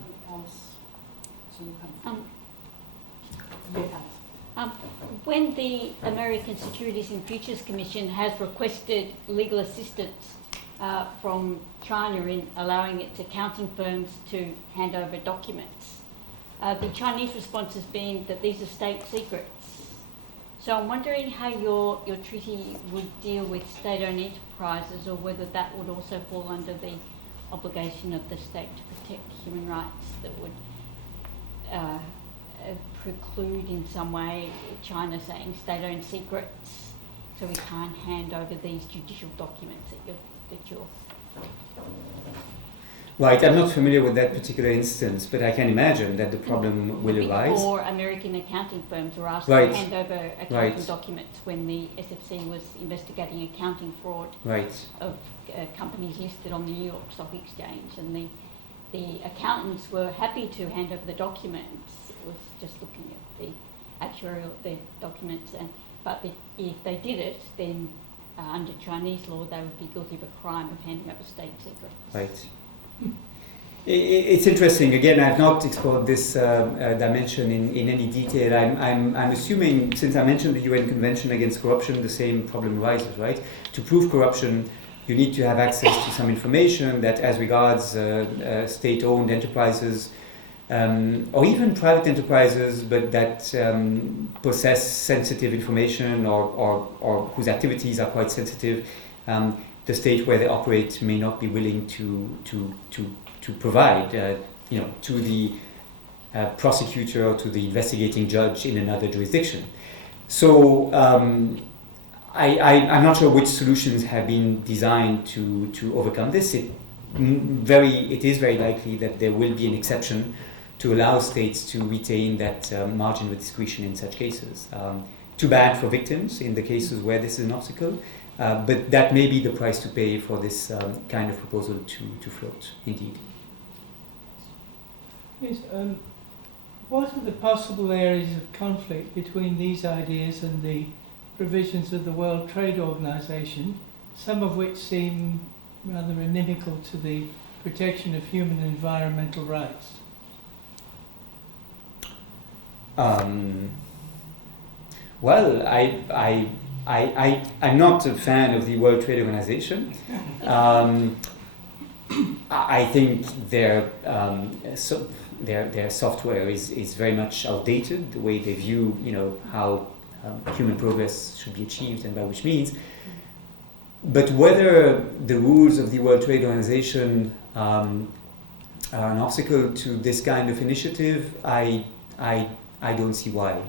When the American Securities and Futures Commission has requested legal assistance from China in allowing its accounting firms to hand over documents, the Chinese response has been that these are state secrets. So I'm wondering how your treaty would deal with state-owned enterprises, or whether that would also fall under the obligation of the state to protect human rights that would preclude in some way China saying state-owned secrets, so we can't hand over these judicial documents that you're. Right, I'm not familiar with that particular instance, but I can imagine that the problem will arise. Big four American accounting firms were asked Right. to hand over accounting documents when the SFC was investigating accounting fraud of companies listed on the New York Stock Exchange, and the accountants were happy to hand over the documents. It was just looking at the actuarial documents, but if they did it, then under Chinese law they would be guilty of a crime of handing over state secrets. Right. It's interesting. Again, I've not explored this dimension in any detail. I'm assuming, since I mentioned the UN Convention Against Corruption, the same problem arises, right? To prove corruption, you need to have access to some information that, as regards state-owned enterprises, or even private enterprises, but that possess sensitive information or whose activities are quite sensitive, the state where they operate may not be willing to provide, to the prosecutor or to the investigating judge in another jurisdiction. So I'm not sure which solutions have been designed to overcome this. It is very likely that there will be an exception to allow states to retain that margin of discretion in such cases. Too bad for victims in the cases where this is an obstacle, but that may be the price to pay for this kind of proposal to float, indeed. Yes, what are the possible areas of conflict between these ideas and the provisions of the World Trade Organization, some of which seem rather inimical to the protection of human and environmental rights? Well, I'm not a fan of the World Trade Organization. I think their software is very much outdated. The way they view, how human progress should be achieved and by which means. But whether the rules of the World Trade Organization are an obstacle to this kind of initiative, I don't see why.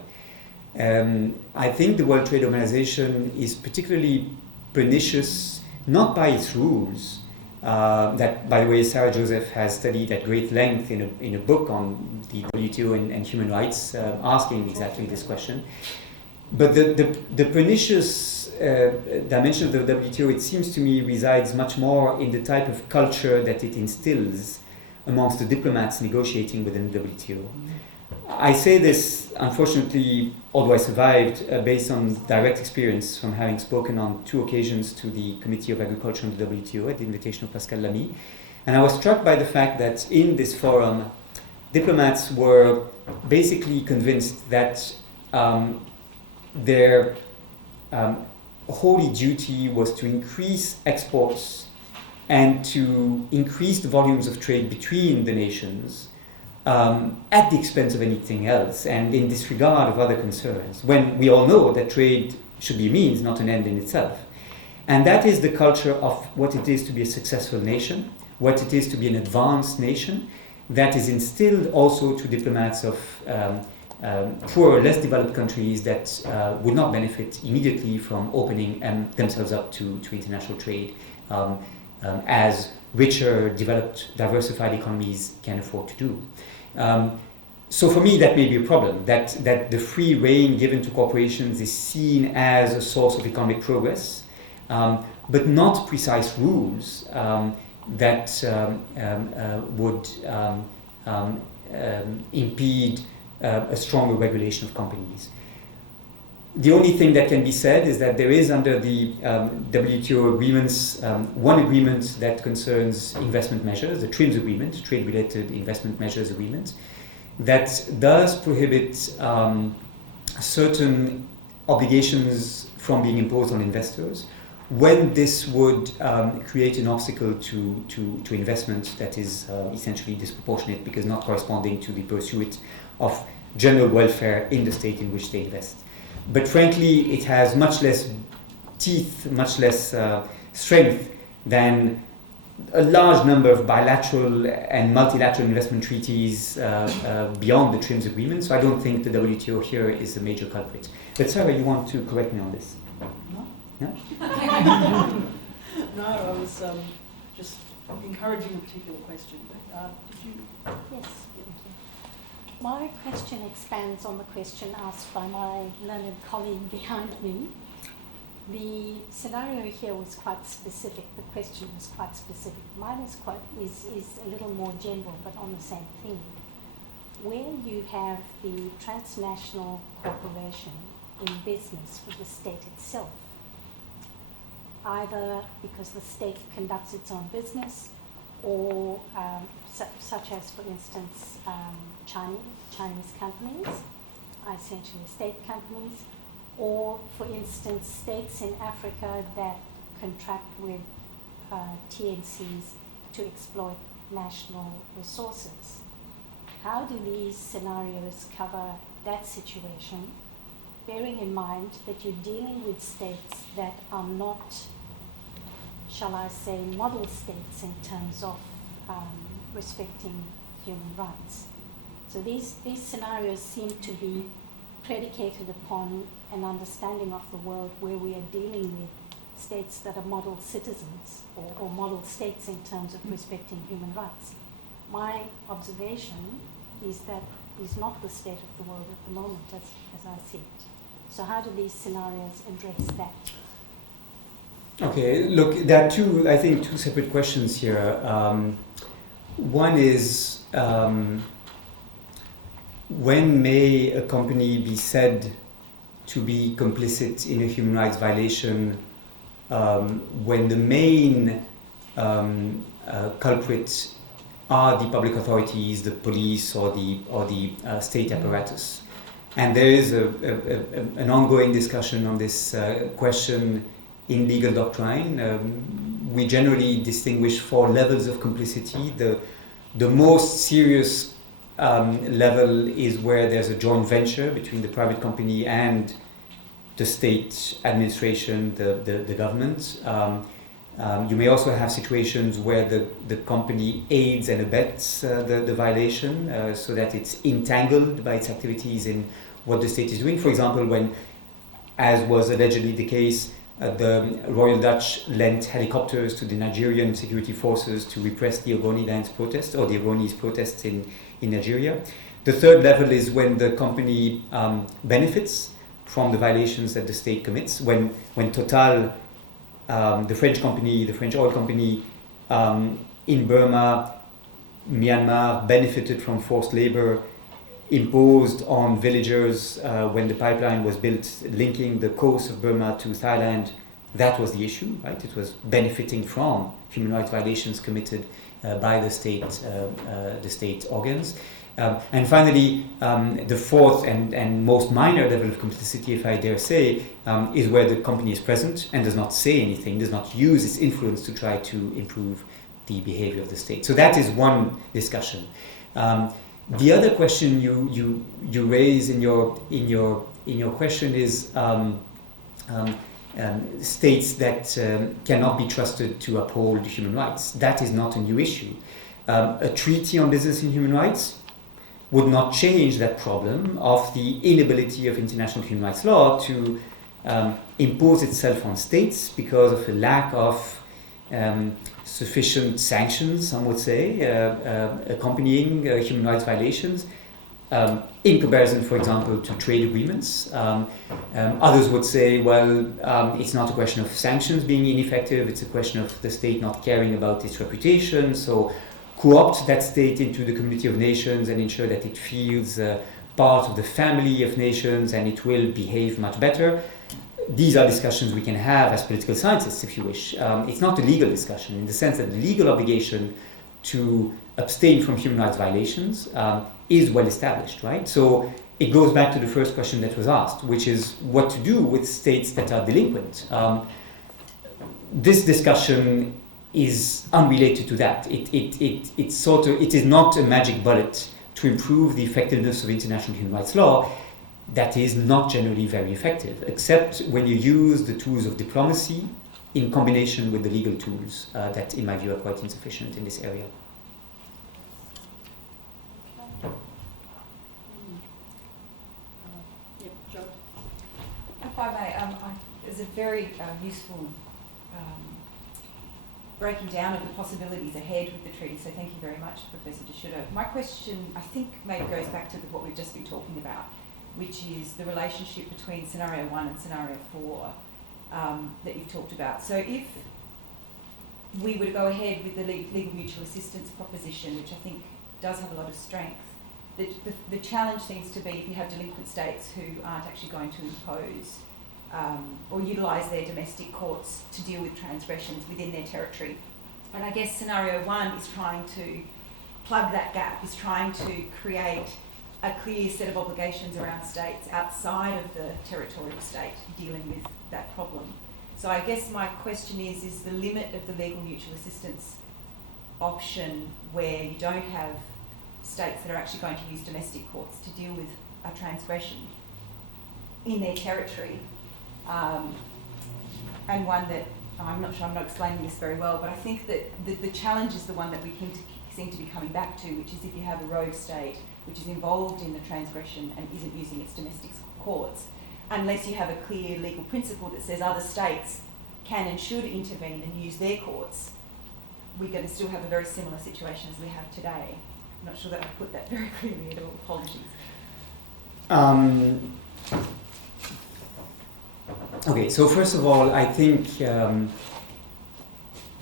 I think the World Trade Organization is particularly pernicious, not by its rules, that, by the way, Sarah Joseph has studied at great length in a book on the WTO and human rights, asking exactly this question. But the pernicious dimension of the WTO, it seems to me, resides much more in the type of culture that it instills amongst the diplomats negotiating within the WTO. I say this, unfortunately, although I survived, based on direct experience from having spoken on 2 occasions to the Committee of Agriculture on the WTO at the invitation of Pascal Lamy. And I was struck by the fact that in this forum, diplomats were basically convinced that their holy duty was to increase exports and to increase the volumes of trade between the nations at the expense of anything else and in disregard of other concerns, when we all know that trade should be a means, not an end in itself. And that is the culture of what it is to be a successful nation, what it is to be an advanced nation, that is instilled also to diplomats of poorer, less developed countries that would not benefit immediately from opening themselves up to international trade, as richer, developed, diversified economies can afford to do. So for me, that may be a problem, that the free rein given to corporations is seen as a source of economic progress, but not precise rules that would impede a stronger regulation of companies. The only thing that can be said is that there is, under the WTO agreements, one agreement that concerns investment measures, the TRIMS agreement, Trade-Related Investment Measures Agreement, that does prohibit certain obligations from being imposed on investors when this would create an obstacle to investment that is essentially disproportionate because not corresponding to the pursuit of general welfare in the state in which they invest. But frankly, it has much less teeth, much less strength than a large number of bilateral and multilateral investment treaties beyond the TRIMS agreement. So I don't think the WTO here is a major culprit. But Sarah, you want to correct me on this? No. No? No, I was just encouraging a particular question. But did you? Yes. My question expands on the question asked by my learned colleague behind me. The scenario here was quite specific. The question was quite specific. Mine is a little more general, but on the same theme. Where you have the transnational corporation in business with the state itself, either because the state conducts its own business, or such as, for instance, Chinese companies, essentially state companies, or, for instance, states in Africa that contract with TNCs to exploit national resources. How do these scenarios cover that situation, bearing in mind that you're dealing with states that are not, shall I say, model states in terms of respecting human rights? So these scenarios seem to be predicated upon an understanding of the world where we are dealing with states that are model citizens or model states in terms of respecting human rights. My observation is that is not the state of the world at the moment as I see it. So how do these scenarios address that? Okay, look, there are two separate questions here. One is, when may a company be said to be complicit in a human rights violation when the main culprits are the public authorities, the police, or the state apparatus? And there is an ongoing discussion on this question in legal doctrine. We generally distinguish 4 levels of complicity. The most serious level is where there's a joint venture between the private company and the state administration, the government. You may also have situations where the company aids and abets the violation so that it's entangled by its activities in what the state is doing. For example, when, as was allegedly the case, the Royal Dutch lent helicopters to the Nigerian security forces to repress the Ogoniland protests, or the Ogonis protests in Nigeria. The third level is when the company benefits from the violations that the state commits. When Total, the French company, the French oil company in Burma, Myanmar, benefited from forced labor imposed on villagers when the pipeline was built linking the coast of Burma to Thailand. That was the issue, right? It was benefiting from human rights violations committed by the state organs. And finally, the fourth and most minor level of complicity, if I dare say, is where the company is present and does not say anything, does not use its influence to try to improve the behavior of the state. So that is one discussion. The other question you raise in your question is states that cannot be trusted to uphold human rights. That is not a new issue. A treaty on business and human rights would not change that problem of the inability of international human rights law to impose itself on states because of a lack of sufficient sanctions, some would say, accompanying human rights violations, in comparison, for example, to trade agreements. Others would say, well, it's not a question of sanctions being ineffective, it's a question of the state not caring about its reputation, so co-opt that state into the community of nations and ensure that it feels part of the family of nations and it will behave much better. These are discussions we can have as political scientists, if you wish. It's not a legal discussion in the sense that the legal obligation to abstain from human rights violations is well established, right? So it goes back to the first question that was asked, which is what to do with states that are delinquent. This discussion is unrelated to that. It is not a magic bullet to improve the effectiveness of international human rights law. That is not generally very effective, except when you use the tools of diplomacy in combination with the legal tools that, in my view, are quite insufficient in this area. If I may, it was a very useful breaking down of the possibilities ahead with the treaty, so thank you very much, Professor DeSchutter. My question, I think, maybe goes back to what we've just been talking about, which is the relationship between scenario 1 and scenario 4 that you've talked about. So if we were to go ahead with the legal mutual assistance proposition, which I think does have a lot of strength, the challenge seems to be if you have delinquent states who aren't actually going to impose or utilise their domestic courts to deal with transgressions within their territory. And I guess scenario 1 is trying to plug that gap, is trying to create a clear set of obligations around states outside of the territorial state dealing with that problem. So I guess my question is the limit of the legal mutual assistance option where you don't have states that are actually going to use domestic courts to deal with a transgression in their territory, and one that, I'm not sure I'm not explaining this very well, but I think that the challenge is the one that we seem to be coming back to, which is if you have a rogue state which is involved in the transgression and isn't using its domestic courts, unless you have a clear legal principle that says other states can and should intervene and use their courts, we're going to still have a very similar situation as we have today. I'm not sure that I've put that very clearly at all. Apologies. Okay, so first of all, I think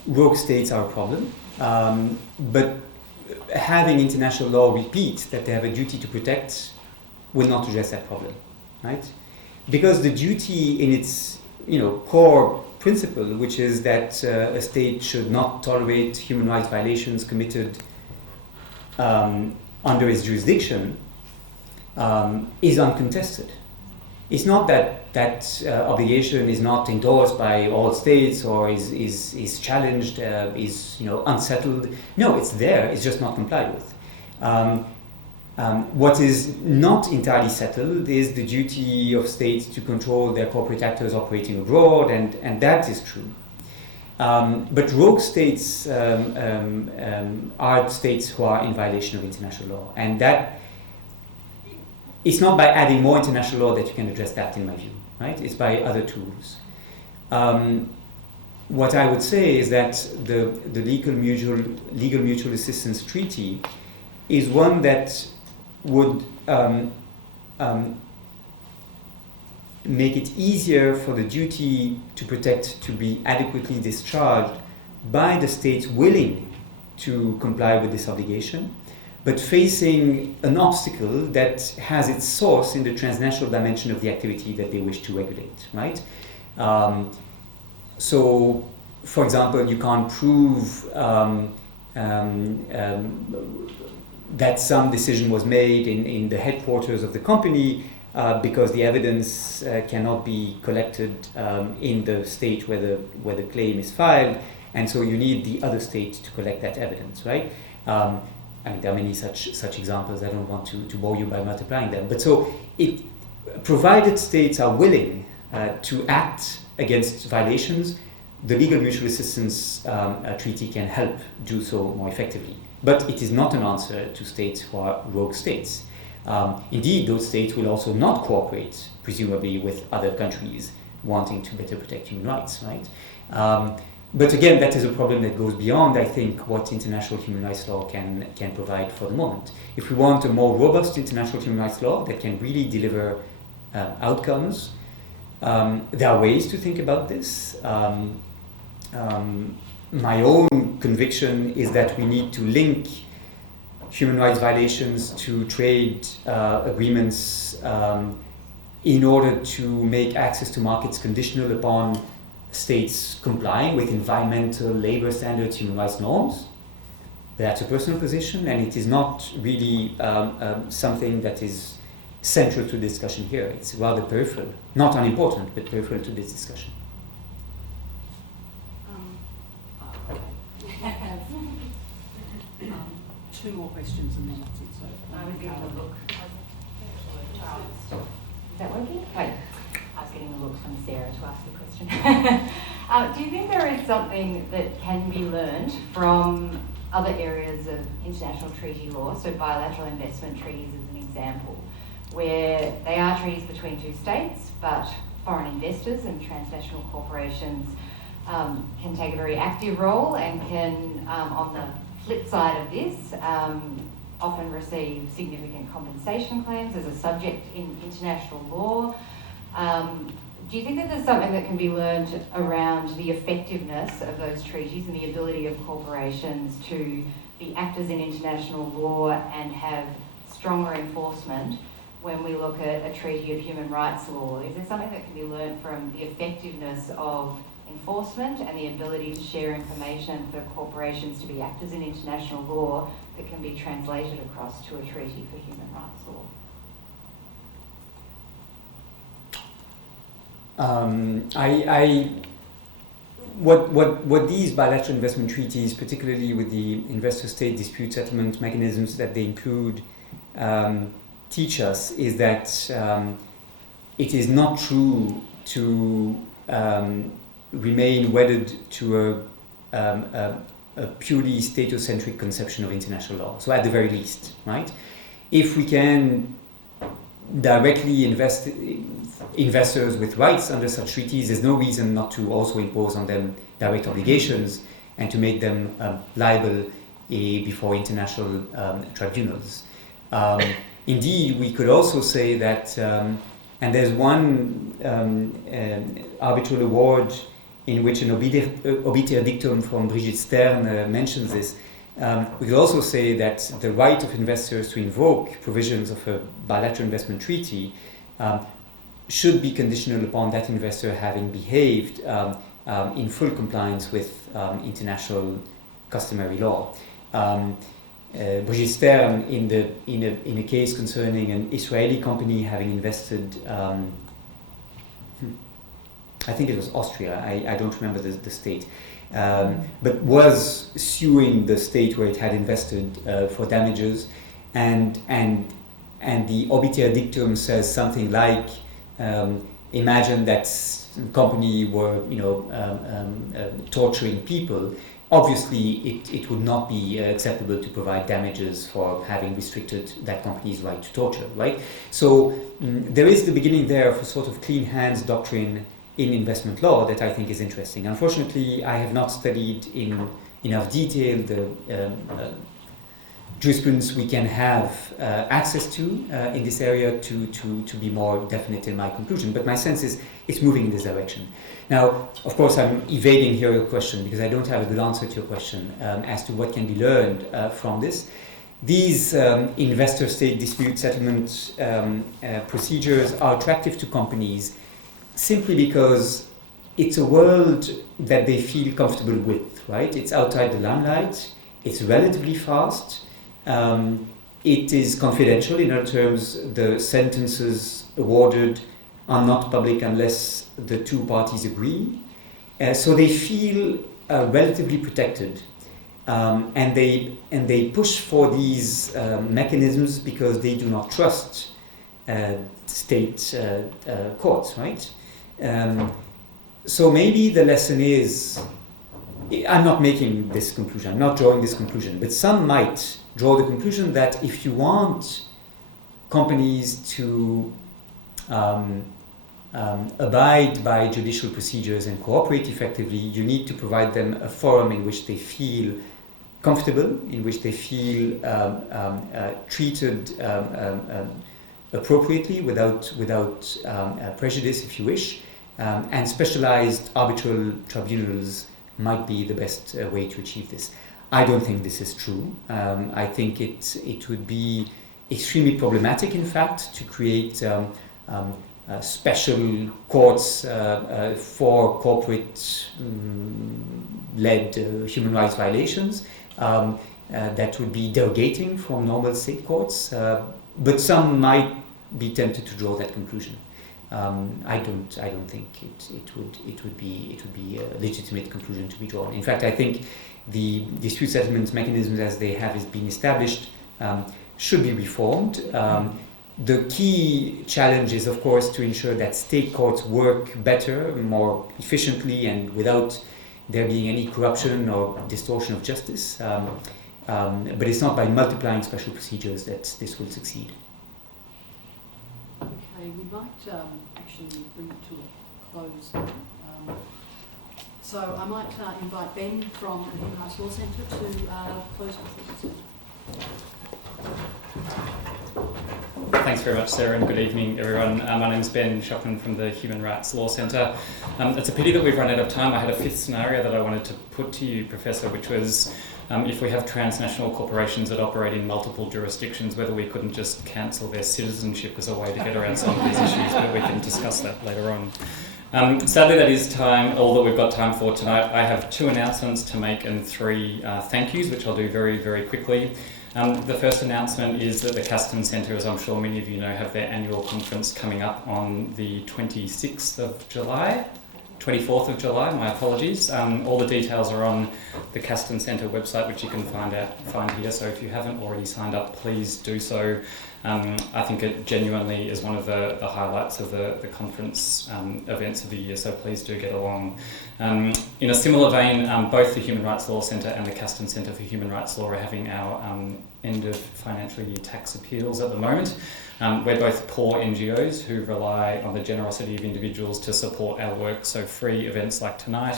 rogue states are a problem, but having international law repeat that they have a duty to protect will not address that problem, right? Because the duty in its core principle, which is that a state should not tolerate human rights violations committed under its jurisdiction, is uncontested. It's not that obligation is not endorsed by all states or is challenged, is unsettled. No, it's there. It's just not complied with. What is not entirely settled is the duty of states to control their corporate actors operating abroad, and that is true. But rogue states are states who are in violation of international law, and that it's not by adding more international law that you can address that, in my view, right? It's by other tools. what I would say is that the legal mutual assistance treaty is one that would make it easier for the duty to protect to be adequately discharged by the states willing to comply with this obligation, but facing an obstacle that has its source in the transnational dimension of the activity that they wish to regulate, right? So, for example, you can't prove that some decision was made in the headquarters of the company because the evidence cannot be collected in the state where the claim is filed, and so you need the other state to collect that evidence, right? I mean, there are many such examples. I don't want to bore you by multiplying them. But so, provided states are willing to act against violations, the legal mutual assistance treaty can help do so more effectively. But it is not an answer to states who are rogue states. Indeed, those states will also not cooperate, presumably, with other countries wanting to better protect human rights, right? But again, that is a problem that goes beyond, I think, what international human rights law can provide for the moment. If we want a more robust international human rights law that can really deliver outcomes, there are ways to think about this. My own conviction is that we need to link human rights violations to trade agreements in order to make access to markets conditional upon states complying with environmental, labor standards, human rights norms. That's a personal position, and it is not really something that is central to the discussion here. It's rather peripheral, not unimportant, but peripheral to this discussion. I have two more questions and then that's it. So I was getting a look. Is that working? Wait. I was getting a look from Sarah to ask the question. Do you think there is something that can be learned from other areas of international treaty law, so bilateral investment treaties as an example, where they are treaties between two states, but foreign investors and transnational corporations can take a very active role and can, on the flip side of this, often receive significant compensation claims as a subject in international law. Do you think that there's something that can be learned around the effectiveness of those treaties and the ability of corporations to be actors in international law and have stronger enforcement when we look at a treaty of human rights law? Is there something that can be learned from the effectiveness of enforcement and the ability to share information for corporations to be actors in international law that can be translated across to a treaty for human rights law? What these bilateral investment treaties, particularly with the investor-state dispute settlement mechanisms that they include, teach us is that it is not true to remain wedded to a purely statocentric conception of international law. So at the very least, right? If we can directly invest investors with rights under such treaties, there's no reason not to also impose on them direct obligations and to make them liable before international tribunals. Indeed, we could also say that, and there's one arbitral award in which an obiter dictum from Brigitte Stern mentions this. We could also say that the right of investors to invoke provisions of a bilateral investment treaty should be conditional upon that investor having behaved in full compliance with international customary law. Brigitte Stern, in a case concerning an Israeli company having invested, I think it was Austria, I don't remember the state, but was suing the state where it had invested for damages, and the obiter dictum says something like, imagine that company were torturing people. Obviously, it would not be acceptable to provide damages for having restricted that company's right to torture, right? So there is the beginning there of a sort of clean hands doctrine in investment law that I think is interesting. Unfortunately, I have not studied in enough detail the jurisprudence we can have access to in this area to be more definite in my conclusion. But my sense is it's moving in this direction. Now, of course, I'm evading here your question because I don't have a good answer to your question as to what can be learned from this. These investor-state dispute settlement procedures are attractive to companies simply because it's a world that they feel comfortable with, right? It's outside the limelight, it's relatively fast, it is confidential. In other terms, the sentences awarded are not public unless the two parties agree. So they feel relatively protected. And they push for these mechanisms because they do not trust state courts, right? So maybe the lesson is, I'm not making this conclusion, I'm not drawing this conclusion, but some might draw the conclusion that if you want companies to abide by judicial procedures and cooperate effectively, you need to provide them a forum in which they feel comfortable, in which they feel treated appropriately without prejudice, if you wish, and specialized arbitral tribunals might be the best way to achieve this. I don't think this is true. I think it would be extremely problematic, in fact, to create special courts for corporate-led human rights violations that would be derogating from normal state courts. But some might be tempted to draw that conclusion. I don't think it would be a legitimate conclusion to be drawn. In fact, I think the dispute settlement mechanisms as they have been established should be reformed. The key challenge is, of course, to ensure that state courts work better, more efficiently, and without there being any corruption or distortion of justice. But it's not by multiplying special procedures that this will succeed. Okay, we might actually bring it to a close now. So I might invite Ben from the Human Rights Law Centre to close the session. Thanks very much, Sarah, and good evening, everyone. My name is Ben Schutter from the Human Rights Law Centre. It's a pity that we've run out of time. I had a fifth scenario that I wanted to put to you, Professor, which was if we have transnational corporations that operate in multiple jurisdictions, whether we couldn't just cancel their citizenship as a way to get around some of these issues, but we can discuss that later on. Sadly, that is all that we've got time for tonight. I have 2 announcements to make and 3 thank yous, which I'll do very, very quickly. The first announcement is that the Castan Centre, as I'm sure many of you know, have their annual conference coming up on the 24th of July, my apologies. All the details are on the Castan Centre website, which you can find here, so if you haven't already signed up, please do so. I think it genuinely is one of the highlights of the conference events of the year, so please do get along. In a similar vein, both the Human Rights Law Centre and the Castan Centre for Human Rights Law are having our end of financial year tax appeals at the moment. We're both poor NGOs who rely on the generosity of individuals to support our work, so free events like tonight,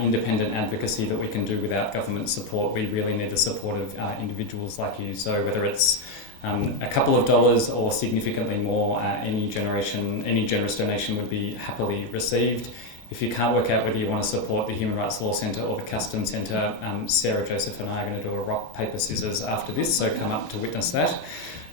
independent advocacy that we can do without government support. We really need the support of individuals like you, so whether it's a couple of dollars or significantly more, any generous donation would be happily received. If you can't work out whether you want to support the Human Rights Law Centre or the Castan Centre, Sarah, Joseph and I are going to do a rock, paper, scissors after this, so come up to witness that.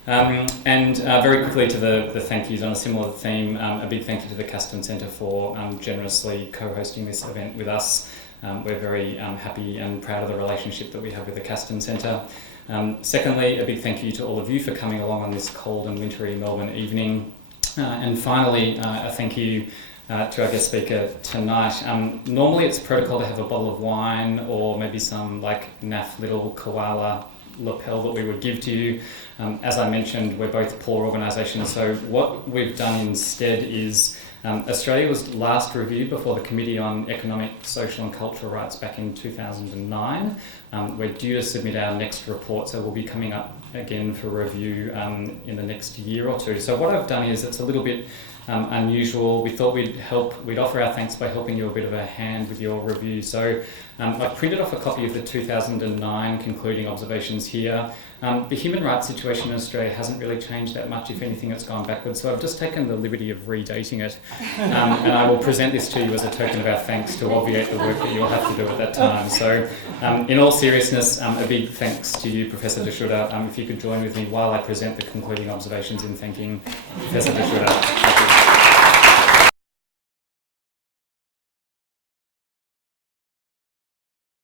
And very quickly to the thank yous on a similar theme, a big thank you to the Castan Centre for generously co-hosting this event with us. We're very happy and proud of the relationship that we have with the Castan Centre. Secondly, a big thank you to all of you for coming along on this cold and wintry Melbourne evening. And finally, a thank you to our guest speaker tonight. Normally it's protocol to have a bottle of wine or maybe some naff little koala lapel that we would give to you. As I mentioned, we're both poor organisations, so what we've done instead is Australia was last reviewed before the Committee on Economic, Social and Cultural Rights back in 2009. We're due to submit our next report, so we'll be coming up again for review in the next year or two. So what I've done is, it's a little bit unusual. We thought we'd offer our thanks by helping you a bit of a hand with your review. So I've printed off a copy of the 2009 concluding observations here. The human rights situation in Australia hasn't really changed that much. If anything, it's gone backwards. So I've just taken the liberty of redating it, and I will present this to you as a token of our thanks to obviate the work that you'll have to do at that time. So in all seriousness, a big thanks to you, Professor DeSchutter. If you could join with me while I present the concluding observations in thanking Professor DeSchutter.